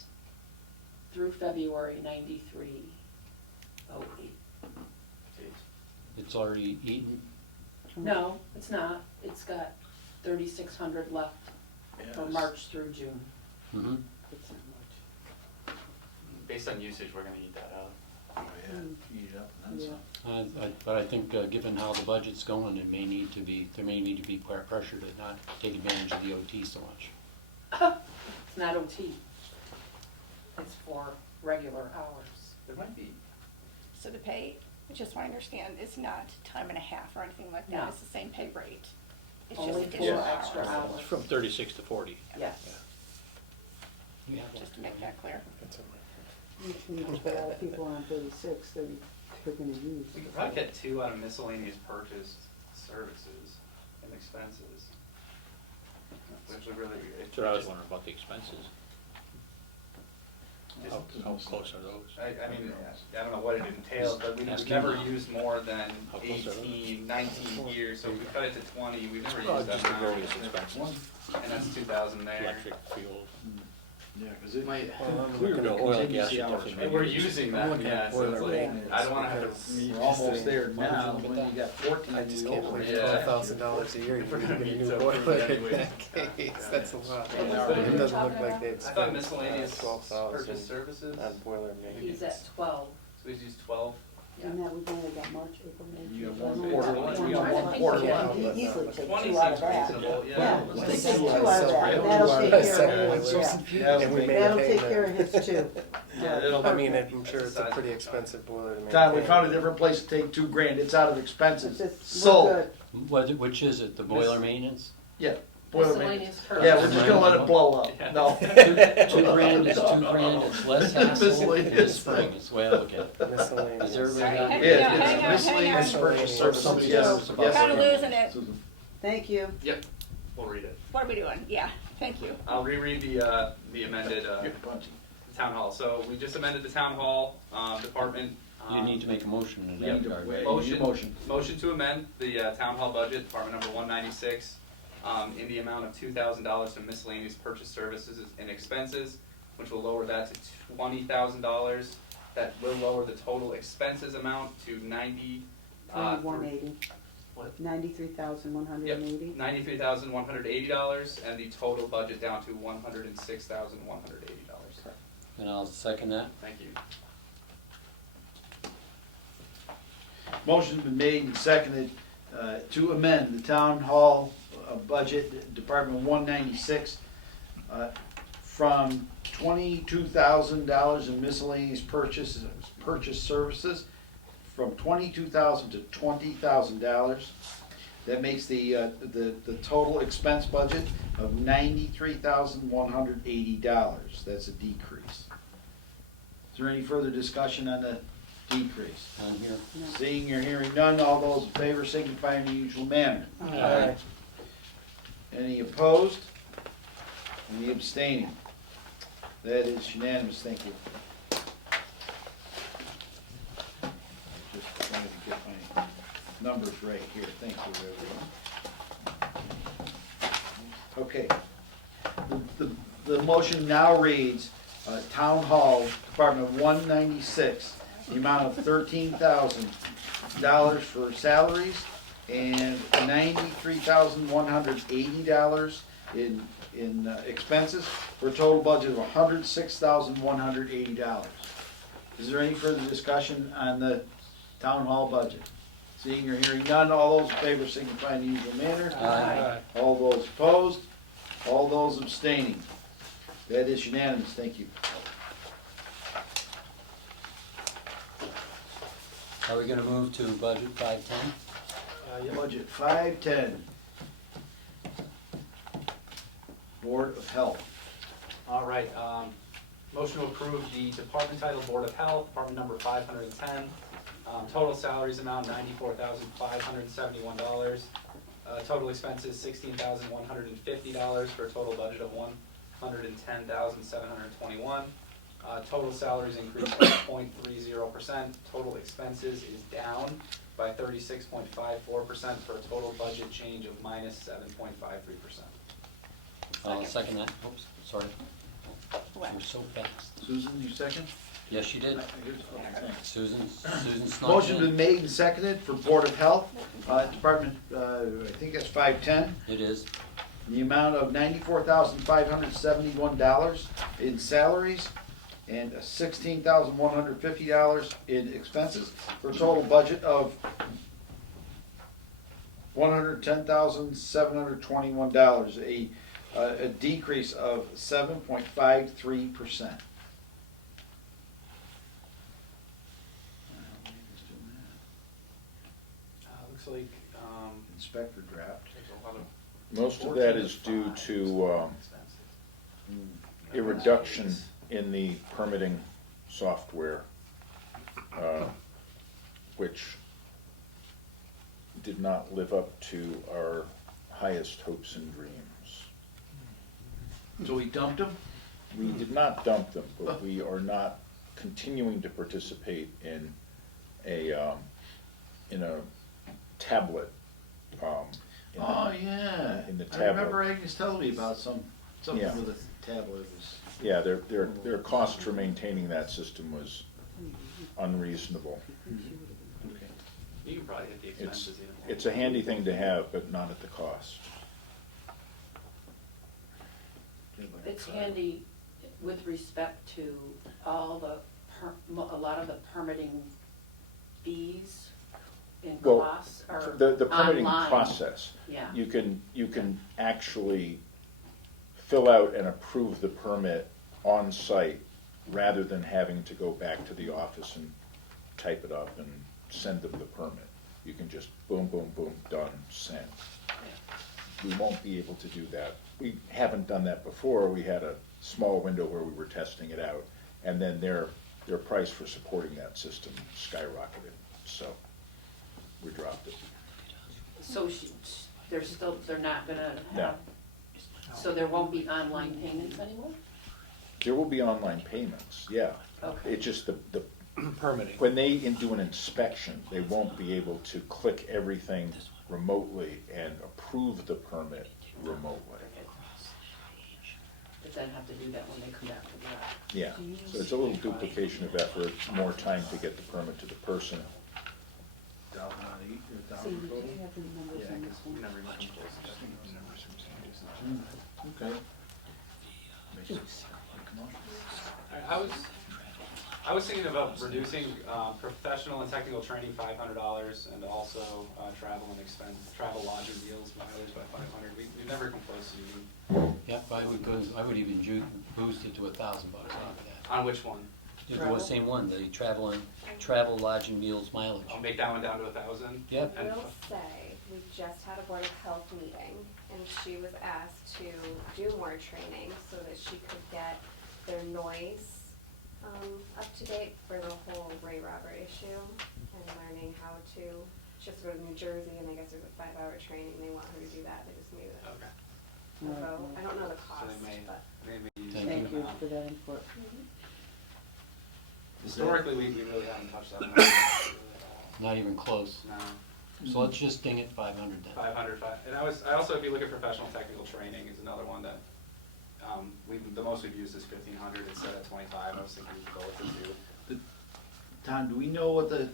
through February 93,008. It's already eaten. No, it's not. It's got 3,600 left for Yes. March through June. Mm-hmm. Based on usage, we're gonna eat that up. Oh, yeah, eat it up and then Yeah. some. But I think, given how the budget's going, there may need to be pressure to not take advantage of the OT so much. It's not OT. It's for regular hours. There might be. So the pay, just so I understand, it's not time and a half or anything like that, No. it's the same pay rate? It's just Only for additional extra hours. hours. It's from 36 to 40. Yes. Just to make that clear. That's in Which means that all people on 36, they're gonna use. We could probably get 2 out of miscellaneous purchased services and expenses. Which would really. That's what I was wondering about the expenses. How close are those? I mean, I don't know what it entails, but we've Asking never them. used more than How close are those? 18, 19 years, so if we cut it to 20, we've never Oh, used that just the amount. various expenses, And that's 2,000 there. electric, fuel. Yeah, cause it might. Clear to oil and gas. Contingency hours, definitely right? And we're using that, looking yeah, at so it's boiler like, maintenance. I don't wanna have Because to. We're almost there Why would you now, look at when you that? got 14. I just we can't over believe it. Yeah. $12,000 a year, you're gonna get a new So boiler anyway. in that case, that's a lot. Yeah. It doesn't look like I they'd thought spent miscellaneous 12,000 purchase services, on boiler maintenance. He's at 12. so we use 12. And that we've only got March, April, May. You got June, one July, quarter August, left. You got September. one quarter Yeah, left. you could easily take 20 two out of seems that. reasonable, Yeah, yeah. let's Let's take take two two out of that, and that'll take care of his, yeah. Yeah, And we That'll maintain take care of that. his too. Yeah, it'll- I mean, I'm sure it's a pretty expensive boiler to maintain. Todd, we found a different place to take $2,000, it's out of expenses. It's just, Sold. we're good. Which is it, the boiler maintenance? Yeah. boiler maintenance. Miscellaneous purchase. Yeah, we're just gonna let it blow up, Yeah. no. 2 grand is 2 grand, it's less hassle in the Miscellaneous. spring, is the way I look at it. Miscellaneous. Is everybody Sorry, got hang it? on, Yeah, hang on, it's miscellaneous hang on. purchase services, Somebody yes, else about yes. Kinda losing it. Susan. Thank you. Yep, we'll read it. What are we doing? Yeah, thank you. I'll reread the amended, Get punchy. town hall. So we just amended the town hall, department. You need to make a motion in Yeah, that regard. wait. Motion, Motion. motion to amend the town hall budget, department number 196, in the amount of $2,000 to miscellaneous purchase services and expenses, which will lower that to $20,000. That will lower the total expenses amount to 180. What? 93,180. $93,180, and the total budget down to $106,180. And I'll second that. Thank you. Motion's been made and seconded to amend the town hall budget, Department 196, from $22,000 in miscellaneous purchase services, from $22,000 to $20,000. That makes the total expense budget of $93,180. That's a decrease. Is there any further discussion on the decrease? On here. Seeing or hearing none, all those in favor signify in the usual manner. Aye. Any opposed? Any abstaining? That is unanimous, thank you. Just trying to get my numbers right here, thank you, everyone. Okay. The motion now reads, Town Hall, Department 196, the amount of $13,000 for salaries and $93,180 in expenses, for a total budget of $106,180. Is there any further discussion on the town hall budget? Seeing or hearing none, all those in favor signify in the usual manner. Aye. All those opposed, all those abstaining. That is unanimous, thank you. Are we gonna move to budget 510? Budget 510. Board of Health. All right, motion to approve the department title Board of Health, department number 510. Total salaries amount $94,571. Total expenses $16,150 for a total budget of $110,721. Total salaries increased by 0.30%. Total expenses is down by 36.54% for a total budget change of minus 7.53%. I'll second that. Oops, sorry. What? You're so fast. Susan, you second? Yes, you did. Susan snuck Motion's in. been made and seconded for Board of Health, Department, I think that's 510, It is. in the amount of $94,571 in salaries and $16,150 in expenses, for a total budget of $110,721, a decrease of 7.53%. Looks like, Inspector draft. there's a lot of. Most of that is due to a reduction in the permitting software, which did not live up to our highest hopes and dreams. So we dumped them? We did not dump them, but we are not continuing to participate in a tablet. Oh, yeah. In the I tablet. remember Agnes telling me about something Yeah. with a tablet. It was. Yeah, their cost for maintaining that system was unreasonable. Okay. You can probably hit the expenses even. It's a handy thing to have, but not at the cost. It's handy with respect to all the, a lot of the permitting fees and Well, costs are The permitting online. process, Yeah. you can actually fill out and approve the permit on site rather than having to go back to the office and type it up and send them the permit. You can just boom, boom, boom, done, send. We won't be able to do that. We haven't done that before. We had a small window where we were testing it out, and then their price for supporting that system skyrocketed, so we dropped it. So they're not gonna No. have, so there won't be online payments anymore? There will be online payments, yeah. Okay. It's just the Permitting. when they do an inspection, they won't be able to click everything remotely and approve the permit remotely. But then have to do that when they come back to that. Yeah, so it's a little duplication of effort, more time to get the permit to the person. Dalton on 8 or So Dalton you total? have the numbers on this one? Never even close. Okay. I was thinking about reducing professional and technical training $500 and also travel and expense, travel, lodge and meals mileage by $500. We've never come close to meeting. Yep, I would even boost it to $1,000 off of that. On which one? Do the same one, the travel, lodge and meals mileage. I'll make that one down to 1,000. Yep. And I will say, we just had a Board of Health meeting, and she was asked to do more training so that she could get their noise up to date for the whole Ray Robert issue, and learning how to, she has to go to New Jersey, and I guess there's a 5-hour training, they want her to do that, they just need a okay. vote. I don't know the So cost, they may, but. Thank you for that input. Historically, we really haven't touched that much. Not even close. No. So let's just ding it 500 then. 500, and I also, if you look at professional technical training, is another one that, the most we've used is 1,500 instead of 25. I was thinking we'd go with the 2. Tom, do we know what the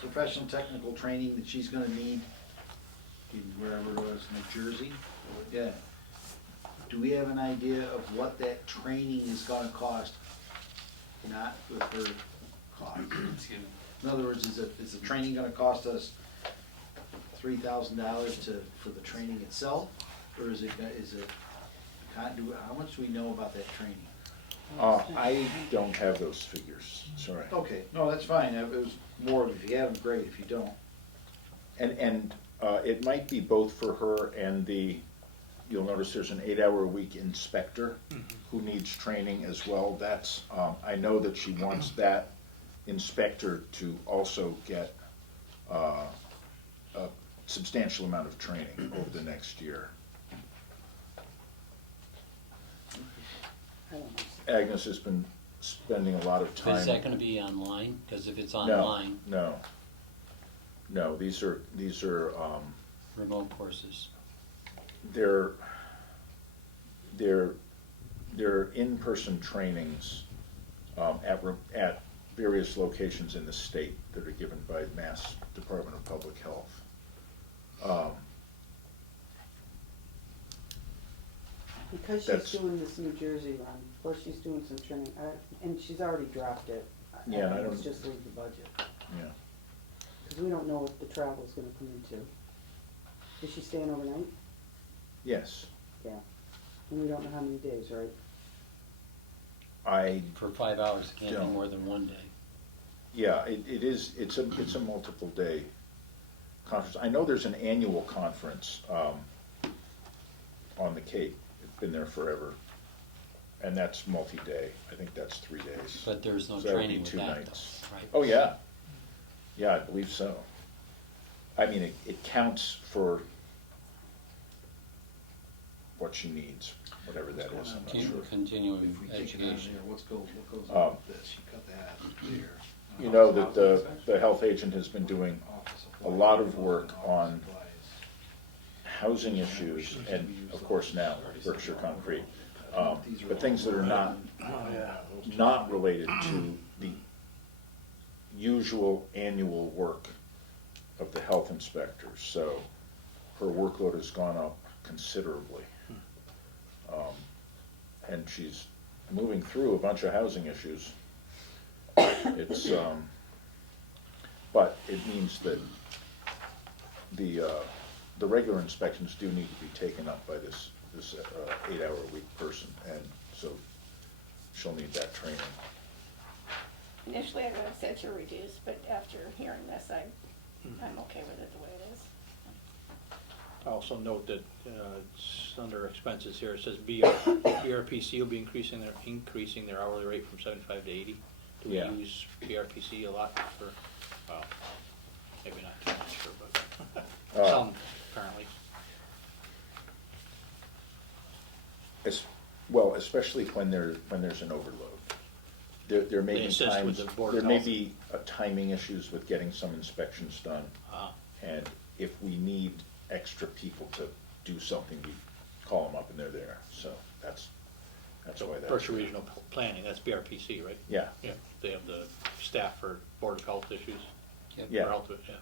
professional technical training that she's gonna need in wherever it was, New Jersey? Yeah. Do we have an idea of what that training is gonna cost? Not with her cost. Excuse me. In other words, is the training gonna cost us $3,000 for the training itself? Or how much do we know about that training? I don't have those figures, sorry. Okay, no, that's fine, it was more of if you have them, great, if you don't. And it might be both for her and you'll notice there's an 8-hour-a-week inspector who needs training as well. That's, I know that she wants that inspector to also get a substantial amount of training over the next year. Agnes has been spending a lot of But time. is that gonna be online? Because if it's online, No, these are remote courses. they're in-person trainings at various locations in the state that are given by Mass Department of Public Health. Because she's That's- doing this New Jersey run, plus she's doing some training, and she's already dropped it. Yeah, and I Let's don't- just leave the budget, Yeah. because we don't know what the travel's gonna come into. Is she staying overnight? Yes. Yeah. And we don't know how many days, right? I, For 5 hours, it can't be Don't. more than one day. yeah, it's a multiple day conference. I know there's an annual conference, on the Cape. It's been there forever. And that's multi-day. I think that's 3 days. But there's no So that would be training with 2 that, nights. though, right? Oh, yeah. Yeah, I believe so. I mean, it counts for what she needs, whatever that is, I'm not sure. Continuing If we take it out of education. there, what goes Um, on with this? You cut that there. You know that the health agent has been doing a lot of work on housing issues and, of course, now Berkshire Concrete. But things that are not related to the usual annual work of the health inspectors. So her workload has gone up considerably. And she's moving through a bunch of housing issues. It's, but it means that the regular inspections do need to be taken up by this 8-hour-a-week person, and so she'll need that training. Initially, I would have said to reduce, but after hearing this, I'm okay with it the way it is. I also note that it's under expenses here, it says BRPC will be increasing their hourly rate from 75 to 80. Do we Yeah. use BRPC a lot for, well, maybe not too much, sure, but some apparently. Well, especially when there's an overload. There may They be assist with times, the Board there of may Health. be timing issues with getting some inspections done. And if we need extra people to do something, we call them up and they're there, so that's why that's. Berkshire Regional Planning, that's BRPC, right? Yeah. Yeah, they have the staff for Board of Health issues. Yep. Yeah. For health, yeah.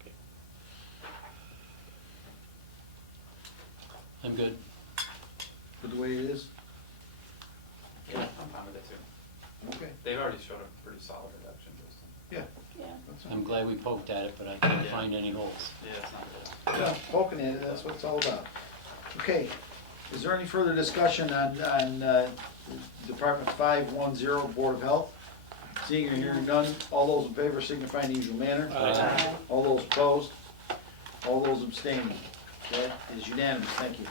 Okay. I'm good. With the way it is? Yeah, I'm fine with it too. Okay. They've already showed a pretty solid reduction, Justin. Yeah. Yeah. that's I'm all. glad we poked at it, but I couldn't find any holes. Yeah, it's not bad. Yeah, poking at it, that's what it's all about. Okay, is there any further discussion on Department 510, Board of Health? Seeing or hearing none, all those in favor signify in the usual manner. Aye. All those opposed? All those abstaining? That is unanimous, thank you.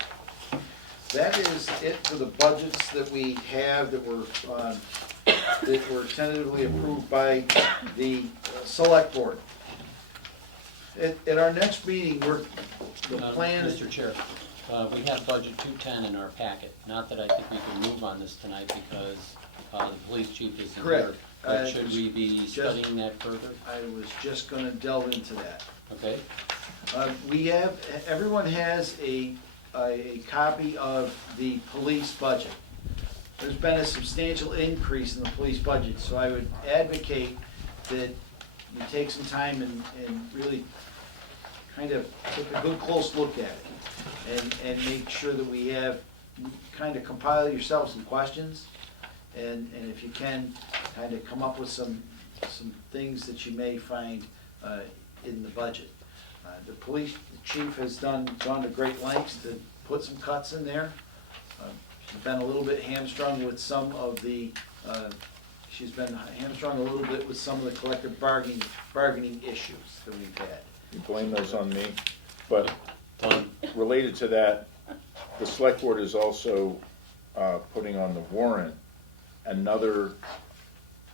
That is it for the budgets that we have that were tentatively approved by the Select Board. At our next meeting, the plan is. Mr. Chair, we have budget 210 in our packet. Not that I think we can move on this tonight because the police chief isn't here. Correct. But should we be Just- studying that further? I was just gonna delve into that. Okay? Everyone has a copy of the police budget. There's been a substantial increase in the police budget, so I would advocate that you take some time and really kind of take a good close look at it and make sure that we have, kind of compile yourself some questions and if you can, kind of come up with some things that you may find in the budget. The police chief has gone to great lengths to put some cuts in there. She's been a little bit hamstrung with some of the, collective bargaining issues that we've had. You blame those on me, but Done. related to that, the select board is also putting on the warrant another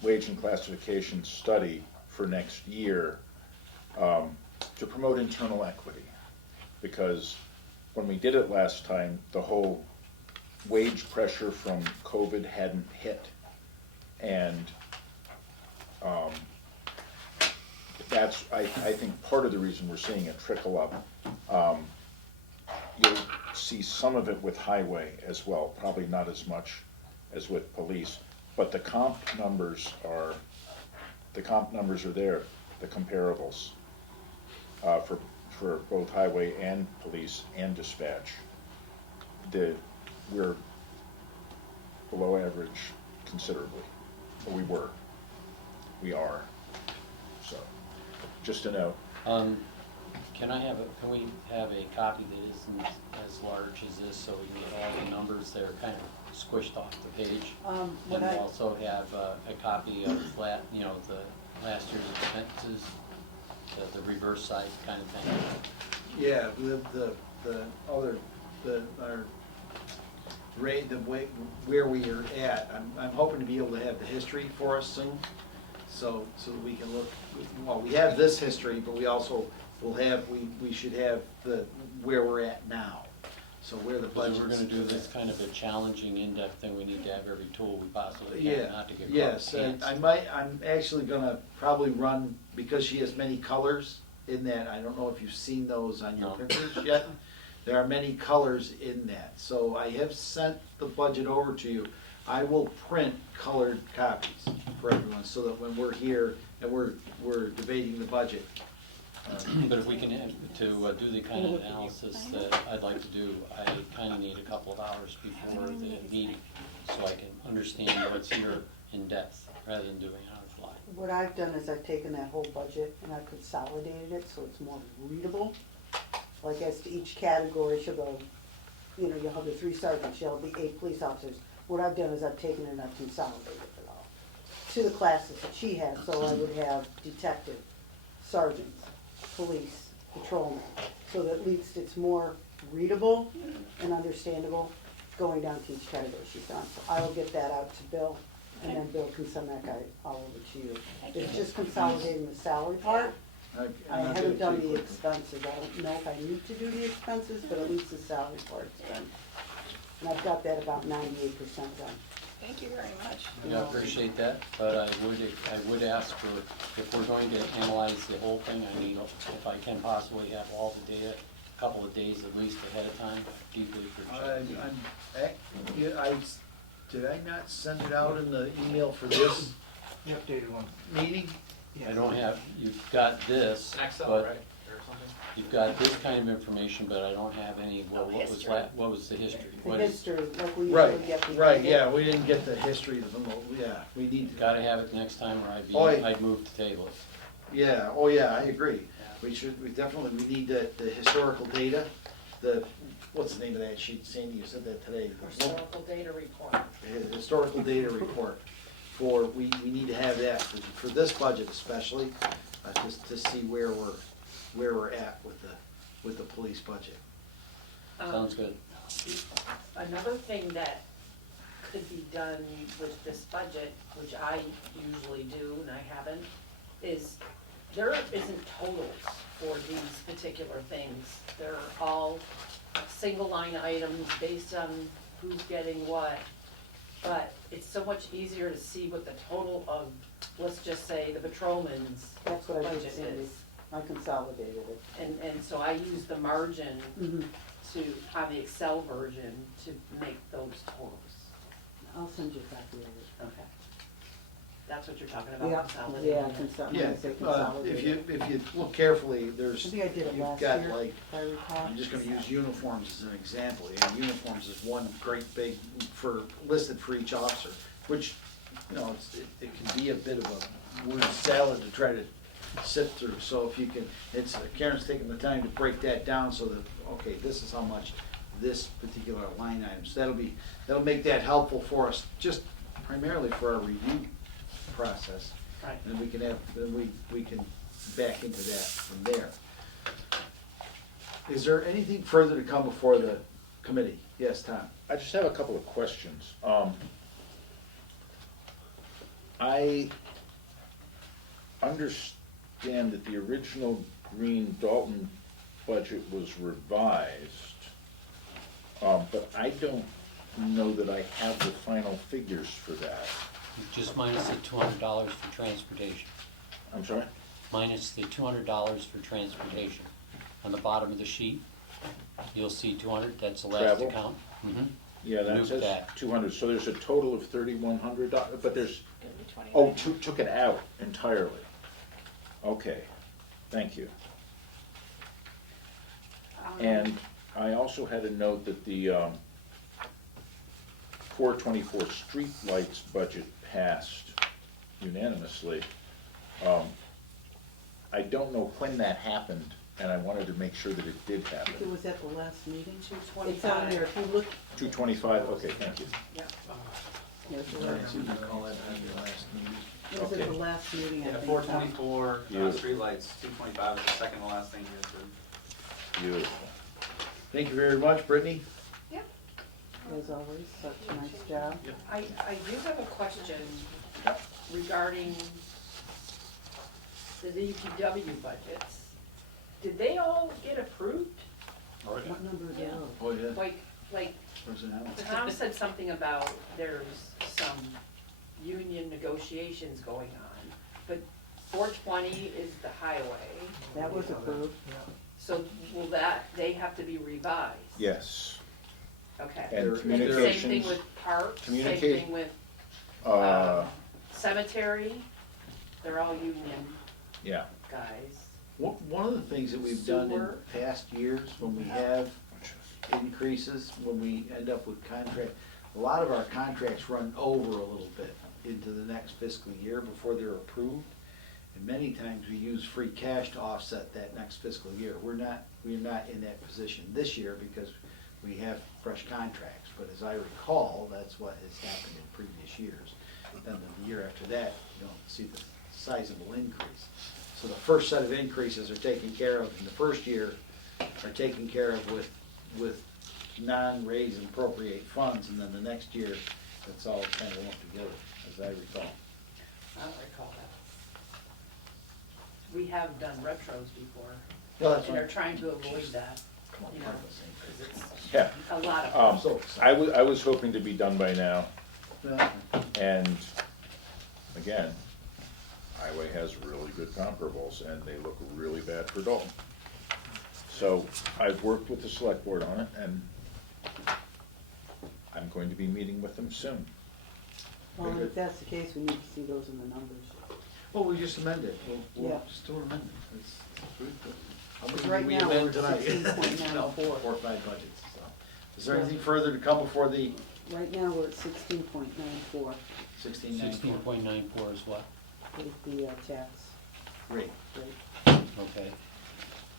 wage and classification study for next year to promote internal equity. Because when we did it last time, the whole wage pressure from COVID hadn't hit. And that's, I think, part of the reason we're seeing it trickle up. You'll see some of it with highway as well, probably not as much as with police, but the comp numbers are there, the comparables, for both highway and police and dispatch. The we're below average considerably, or we were. We are, so, just to know. Can we have a copy that isn't as large as this, so we can get all the numbers that are kind of squished off the page? What And I, also have a copy of the last year's expenses, the reverse side kind of thing. Yeah, our rate, where we are at, I'm hoping to be able to have the history for us soon, so that we can look, well, we have this history, but we also will have, we should have where we're at now, so where the Because budget's. we're gonna do this kind of a challenging, in-depth thing, we need to have every tool we possibly Yeah, can, not to get caught yes, pants. I'm actually gonna probably run, because she has many colors in that, I don't know if you've seen those on your No. pictures yet. There are many colors in that, so I have sent the budget over to you. I will print colored copies for everyone, so that when we're here and we're debating the budget. But if we can, to do the kind of analysis that I'd like to do, I kinda need a couple of hours before the meeting, so I can understand what's here in depth, rather than doing it on the fly. what I've done is I've taken that whole budget and I've consolidated it so it's more readable. Like as to each category, she'll go, you'll have the 3 sergeants, you'll have the 8 police officers. What I've done is I've taken it and I've consolidated it all to the classes that she has, so I would have detective, sergeants, police, patrolmen, so that at least it's more readable and understandable going down to each category she's on. So I will get that out to Bill, and then Bill can send that guy all over to you. It's just consolidating the salary part. I haven't done the expenses, I don't know if I need to do the expenses, but at least the salary part's done. And I've got that about 98% done. Thank you very much. Yeah, I appreciate that, but I would ask for, if we're going to analyze the whole thing, I need, if I can possibly have all the data, a couple of days at least ahead of time, deeply appreciate. Did I not send it out in the email for this The updated one. meeting? I don't have, you've got this, Excel, but right, or something? you've got this kind of information, but I don't have any, what was history. what was the history? The What is, history, like we Right, usually get. right, yeah, we didn't get the history of them, yeah, we need to. gotta have it next time, or Oh, I'd move to table it. Yeah, oh yeah, I agree. We need the historical data, what's the name of that sheet, Sandy, you said that today. Historical data report. Historical data report we need to have that for this budget especially, just to see where we're at with the police budget. Sounds good. Another thing that could be done with this budget, which I usually do and I haven't, is there isn't totals for these particular things. They're all single line items based on who's getting what. But it's so much easier to see what the total of, let's just say, the patrolman's That's what I did, budget Sandy. is. I consolidated it. And so I use the margin Mhm. on the Excel version to make those totals. I'll send you a copy of it. Okay. That's what you're talking Yeah, about, consolidating? yeah, Yeah, consolidated. if you look carefully, I think I did it you've last got year, like, if I recall. I'm just gonna use uniforms as an example. Yeah, uniforms is one great big, listed for each officer, which, it can be a bit of a word salad to try to sift through. So if you can, Karen's taking the time to break that down so that, okay, this is how much this particular line item. So that'll make that helpful for us, just primarily for our review process. Right. And we can back into that from there. Is there anything further to come before the committee? Yes, Tom? I just have a couple of questions. I understand that the original Green Dalton budget was revised, but I don't know that I have the final figures for that. Just minus the $200 for transportation. I'm sorry? Minus the $200 for transportation. On the bottom of the sheet, you'll see 200, that's the last Travel? account. Mhm. Yeah, that Move says that. 200, so there's a total of $3,100, but there's, Gonna be 20. oh, took it out entirely. Okay, thank you. And I also had a note that the 24 streetlights budget passed unanimously. I don't know when that happened, and I wanted to make sure that it did It happen. was at the last meeting. 225. It's on there, if you look. 225, okay, thank you. Yeah. Yes, it I was. seem to recall that on your last meeting. It was at Okay. the last meeting, I Yeah, think. 424, Beautiful. streetlights, 225 is the second to last thing here for. Beautiful. Thank you very much, Brittany. As always, such a nice job. I do have a question regarding the DPW budgets. Did they all get approved? What number is Yeah. it? Oh, yeah. Like, Personnel. Tom said something about there's some union negotiations going on, but 420 is the highway, That was approved. so will they have to be revised? Yes. Okay. And Same communications. thing with parks, same Communicate- thing with Uh, cemetery, they're all union yeah. guys. One of the things that we've done in Sewer. past years, when we have increases, when we end up with contract, a lot of our contracts run over a little bit into the next fiscal year before they're approved. And many times we use free cash to offset that next fiscal year. We're not in that position this year because we have fresh contracts. But as I recall, that's what has happened in previous years. Then the year after that, you don't see the sizable increase. So the first set of increases are taken care of in the first year, are taken care of with non-raise and appropriate funds, and then the next year, it's all kind of lumped together, as I recall. I don't recall that. We have done retros before, Well, that's and are fine. trying to avoid that, Come on, you know, part of the same thing. 'cause it's Yeah. a lot of. So I was hoping to be done by now, Yeah. and again, Highway has really good comparables, and they look really bad for Dalton. So I've worked with the select board on it, and I'm going to be meeting with them soon. Well, if that's the case, we need to see those in the numbers. Well, we just amended, we'll Yeah. just do an amendment. How Because many right did we now, amend we're tonight? 16.94. No, 4 or 5 budgets, so. Is there anything further to come before the Right now, we're at 16.94 1694 16.94 is what? with the tax rate? rate. Okay.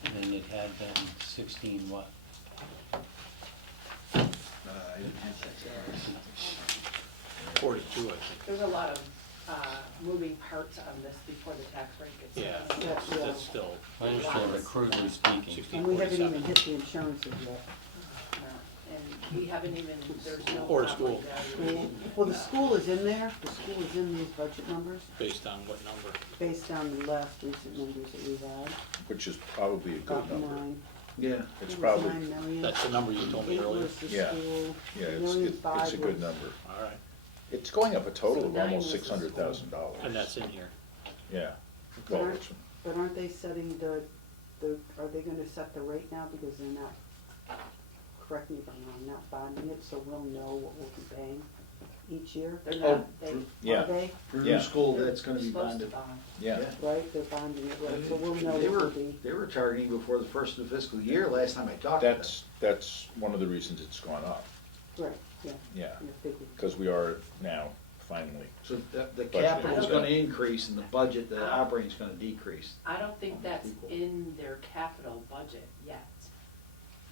And it had been 16 what? I didn't have that. 42, I think. There's a lot of moving parts on this before the tax rate gets. Yeah, set. Yeah. that's still, I understand, but crudely speaking. And we haven't even 1647. hit the insurances yet. No, And we haven't even, there's no. Or property school. valuation. Well, the school is in there, the school is in these budget numbers, Based on what number? based on the last recent numbers that we had, Which is probably a good about number. 9. Yeah. It's It was probably, 9 million. That's the number you told me 8 earlier? was the Yeah. school, yeah, $1.5 it's a good was- number. All right, It's going up a total So of 9 almost was the $600,000. and that's in here. Yeah. But Well, aren't, it's- but aren't they setting are they gonna set the rate now because they're not, correct me if I'm wrong, not bonding it, so we'll know what we'll be paying each year? They're Oh, not, they, Yeah. Are they, For Yeah. new school, that's gonna they're be supposed to bonded. bond. yeah. right, they're bonding it, right, so we'll know They what were, we'll be. they were targeting before the first of the fiscal year, last time I talked to them. That's one of the reasons it's gone up, Right, yeah, yeah, I figured. because we are now finally, So the Budget. capital's gonna increase and the budget, the operating's gonna decrease. I don't think that's Equal. in their capital budget yet.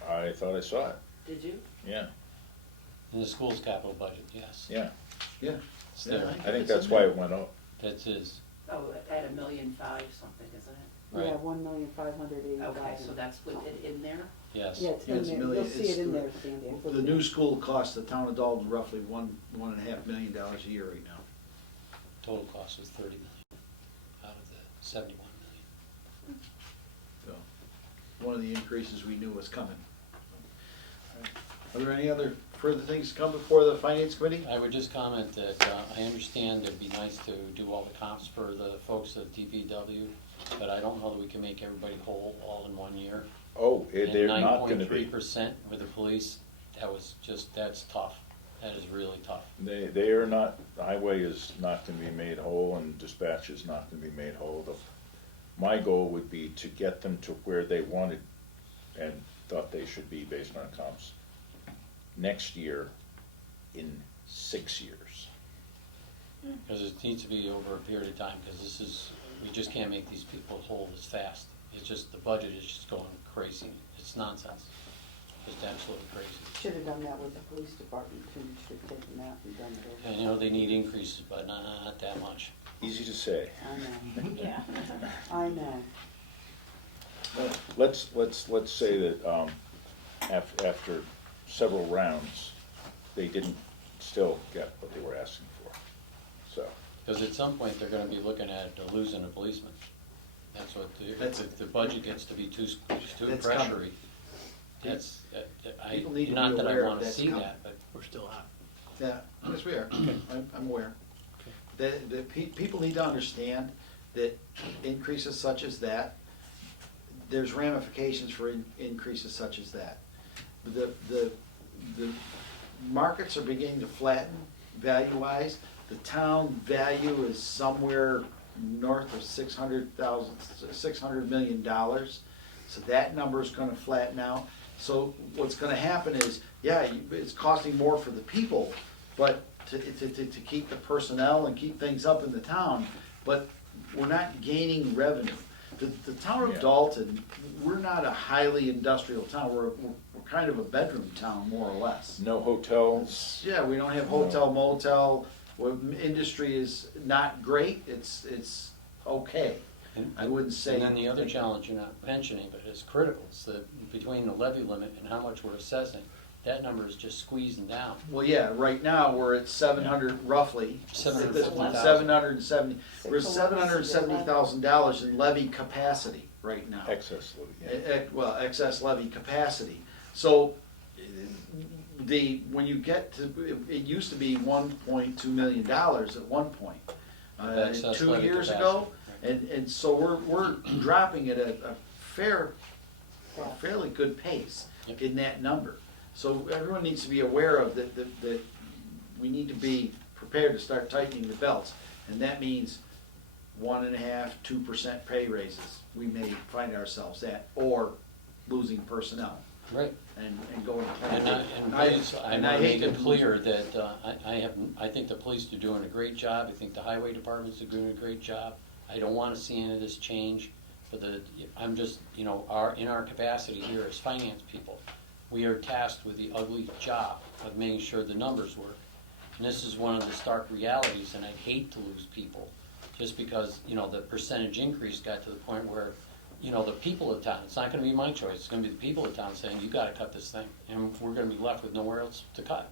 I thought I saw it, Did you? yeah, In the school's capital budget, yes. yeah. Yeah. It's there. I think that's why it went up. That's his. Oh, at $1.5 million something, isn't it? Yeah, Right. 1,580,000. Okay, so that's with it in there? Yes. Yeah, it's Yeah, in it's a there, million- you'll see it's- it in there, Sandy. I put The it new in. school costs the town of Dalton roughly $1.5 million a year right now. Total cost was 30 million out of the 71 million. So, one of the increases we knew was coming. Are there any other further things to come before the finance committee? I would just comment that I understand it'd be nice to do all the comps for the folks at DPW, but I don't know that we can make everybody whole all in 1 year. Oh, they're not gonna be. 9.3% with the police, that's tough. That is really tough. They are not, the highway is not gonna be made whole and dispatch is not gonna be made whole. My goal would be to get them to where they wanted and thought they should be based on comps next year in 6 years. Because it needs to be over a period of time, because this is, we just can't make these people whole as fast. It's just, the budget is just going crazy. It's nonsense. Just absolutely crazy. Should have done that with the police department too, should have taken that and done it over. And, you know, they need increases, but not that much. Easy to say. I know, Yeah. I know. Let's say that after several rounds, they didn't still get what they were asking for. So, Because at some point, they're gonna be looking at losing a policeman. That's what, if the budget gets to be too That's coming. pressury, that's, People need to be not that I aware of wanna that's see coming. that, but We're still hot. Yeah, yes, we are. I'm aware. Okay. People need to understand that increases such as that, there's ramifications for increases such as that. The markets are beginning to flatten value-wise. The town value is somewhere north of $600 million. So that number is gonna flatten out. So what's gonna happen is, yeah, it's costing more for the people, but to keep the personnel and keep things up in the town, but we're not gaining revenue. The town of Yeah. Dalton, we're not a highly industrial town, we're kind of a bedroom town, more or less. no hotels. Yeah, we don't have hotel, motel, industry is not great, it's okay. I wouldn't say. And then the other challenge you're not mentioning, but it's critical, is that between the levy limit and how much we're assessing, that number is just squeezing down. Well, yeah, right now, we're at 700 roughly. 770,000. 770, we're at $770,000 in levy capacity right now. Excess levy, yeah. Well, excess levy capacity. So, when you get to, it used to be $1.2 million at one point. Excess 2 levy years capacity, ago, right. and so we're dropping at a fairly good pace Yep. in that number. So everyone needs to be aware of that we need to be prepared to start tightening the belts. And that means 1.5%, 2% pay raises we may find ourselves at, or losing personnel Right. and going. And please, I and want to hate make it to- clear that I think the police are doing a great job. I think the highway departments are doing a great job. I don't want to see any of this change, but I'm just, you know, in our capacity here as finance people, we are tasked with the ugly job of making sure the numbers work. And this is one of the stark realities, and I'd hate to lose people, just because, you know, the percentage increase got to the point where, you know, the people of town, it's not gonna be my choice, it's gonna be the people of town saying, you gotta cut this thing, and we're gonna be left with nowhere else to cut.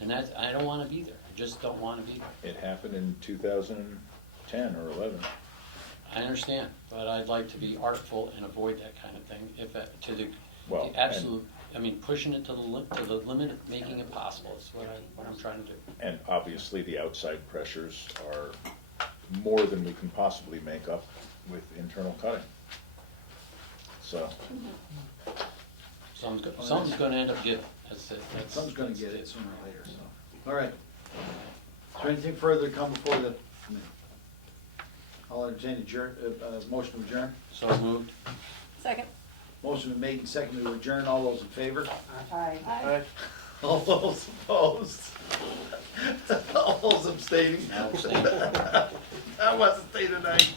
And I don't wanna be there, I just don't wanna be there. It happened in 2010 or 11. I understand, but I'd like to be artful and avoid that kind of thing, the Well, absolute, I mean, pushing it to the limit of making it possible is what I'm trying to do. And obviously, the outside pressures are more than we can possibly make up with internal cutting. So, Someone's gonna end up getting, that's it. Someone's gonna get it sooner or later, so. All right. Is there anything further to come before the committee? I'll entertain motion to adjourn. So moved. Second. Motion been made and seconded to adjourn. All those in favor? Aye. Aye. All those opposed? All those abstaining? Now abstain. I wasn't staying tonight.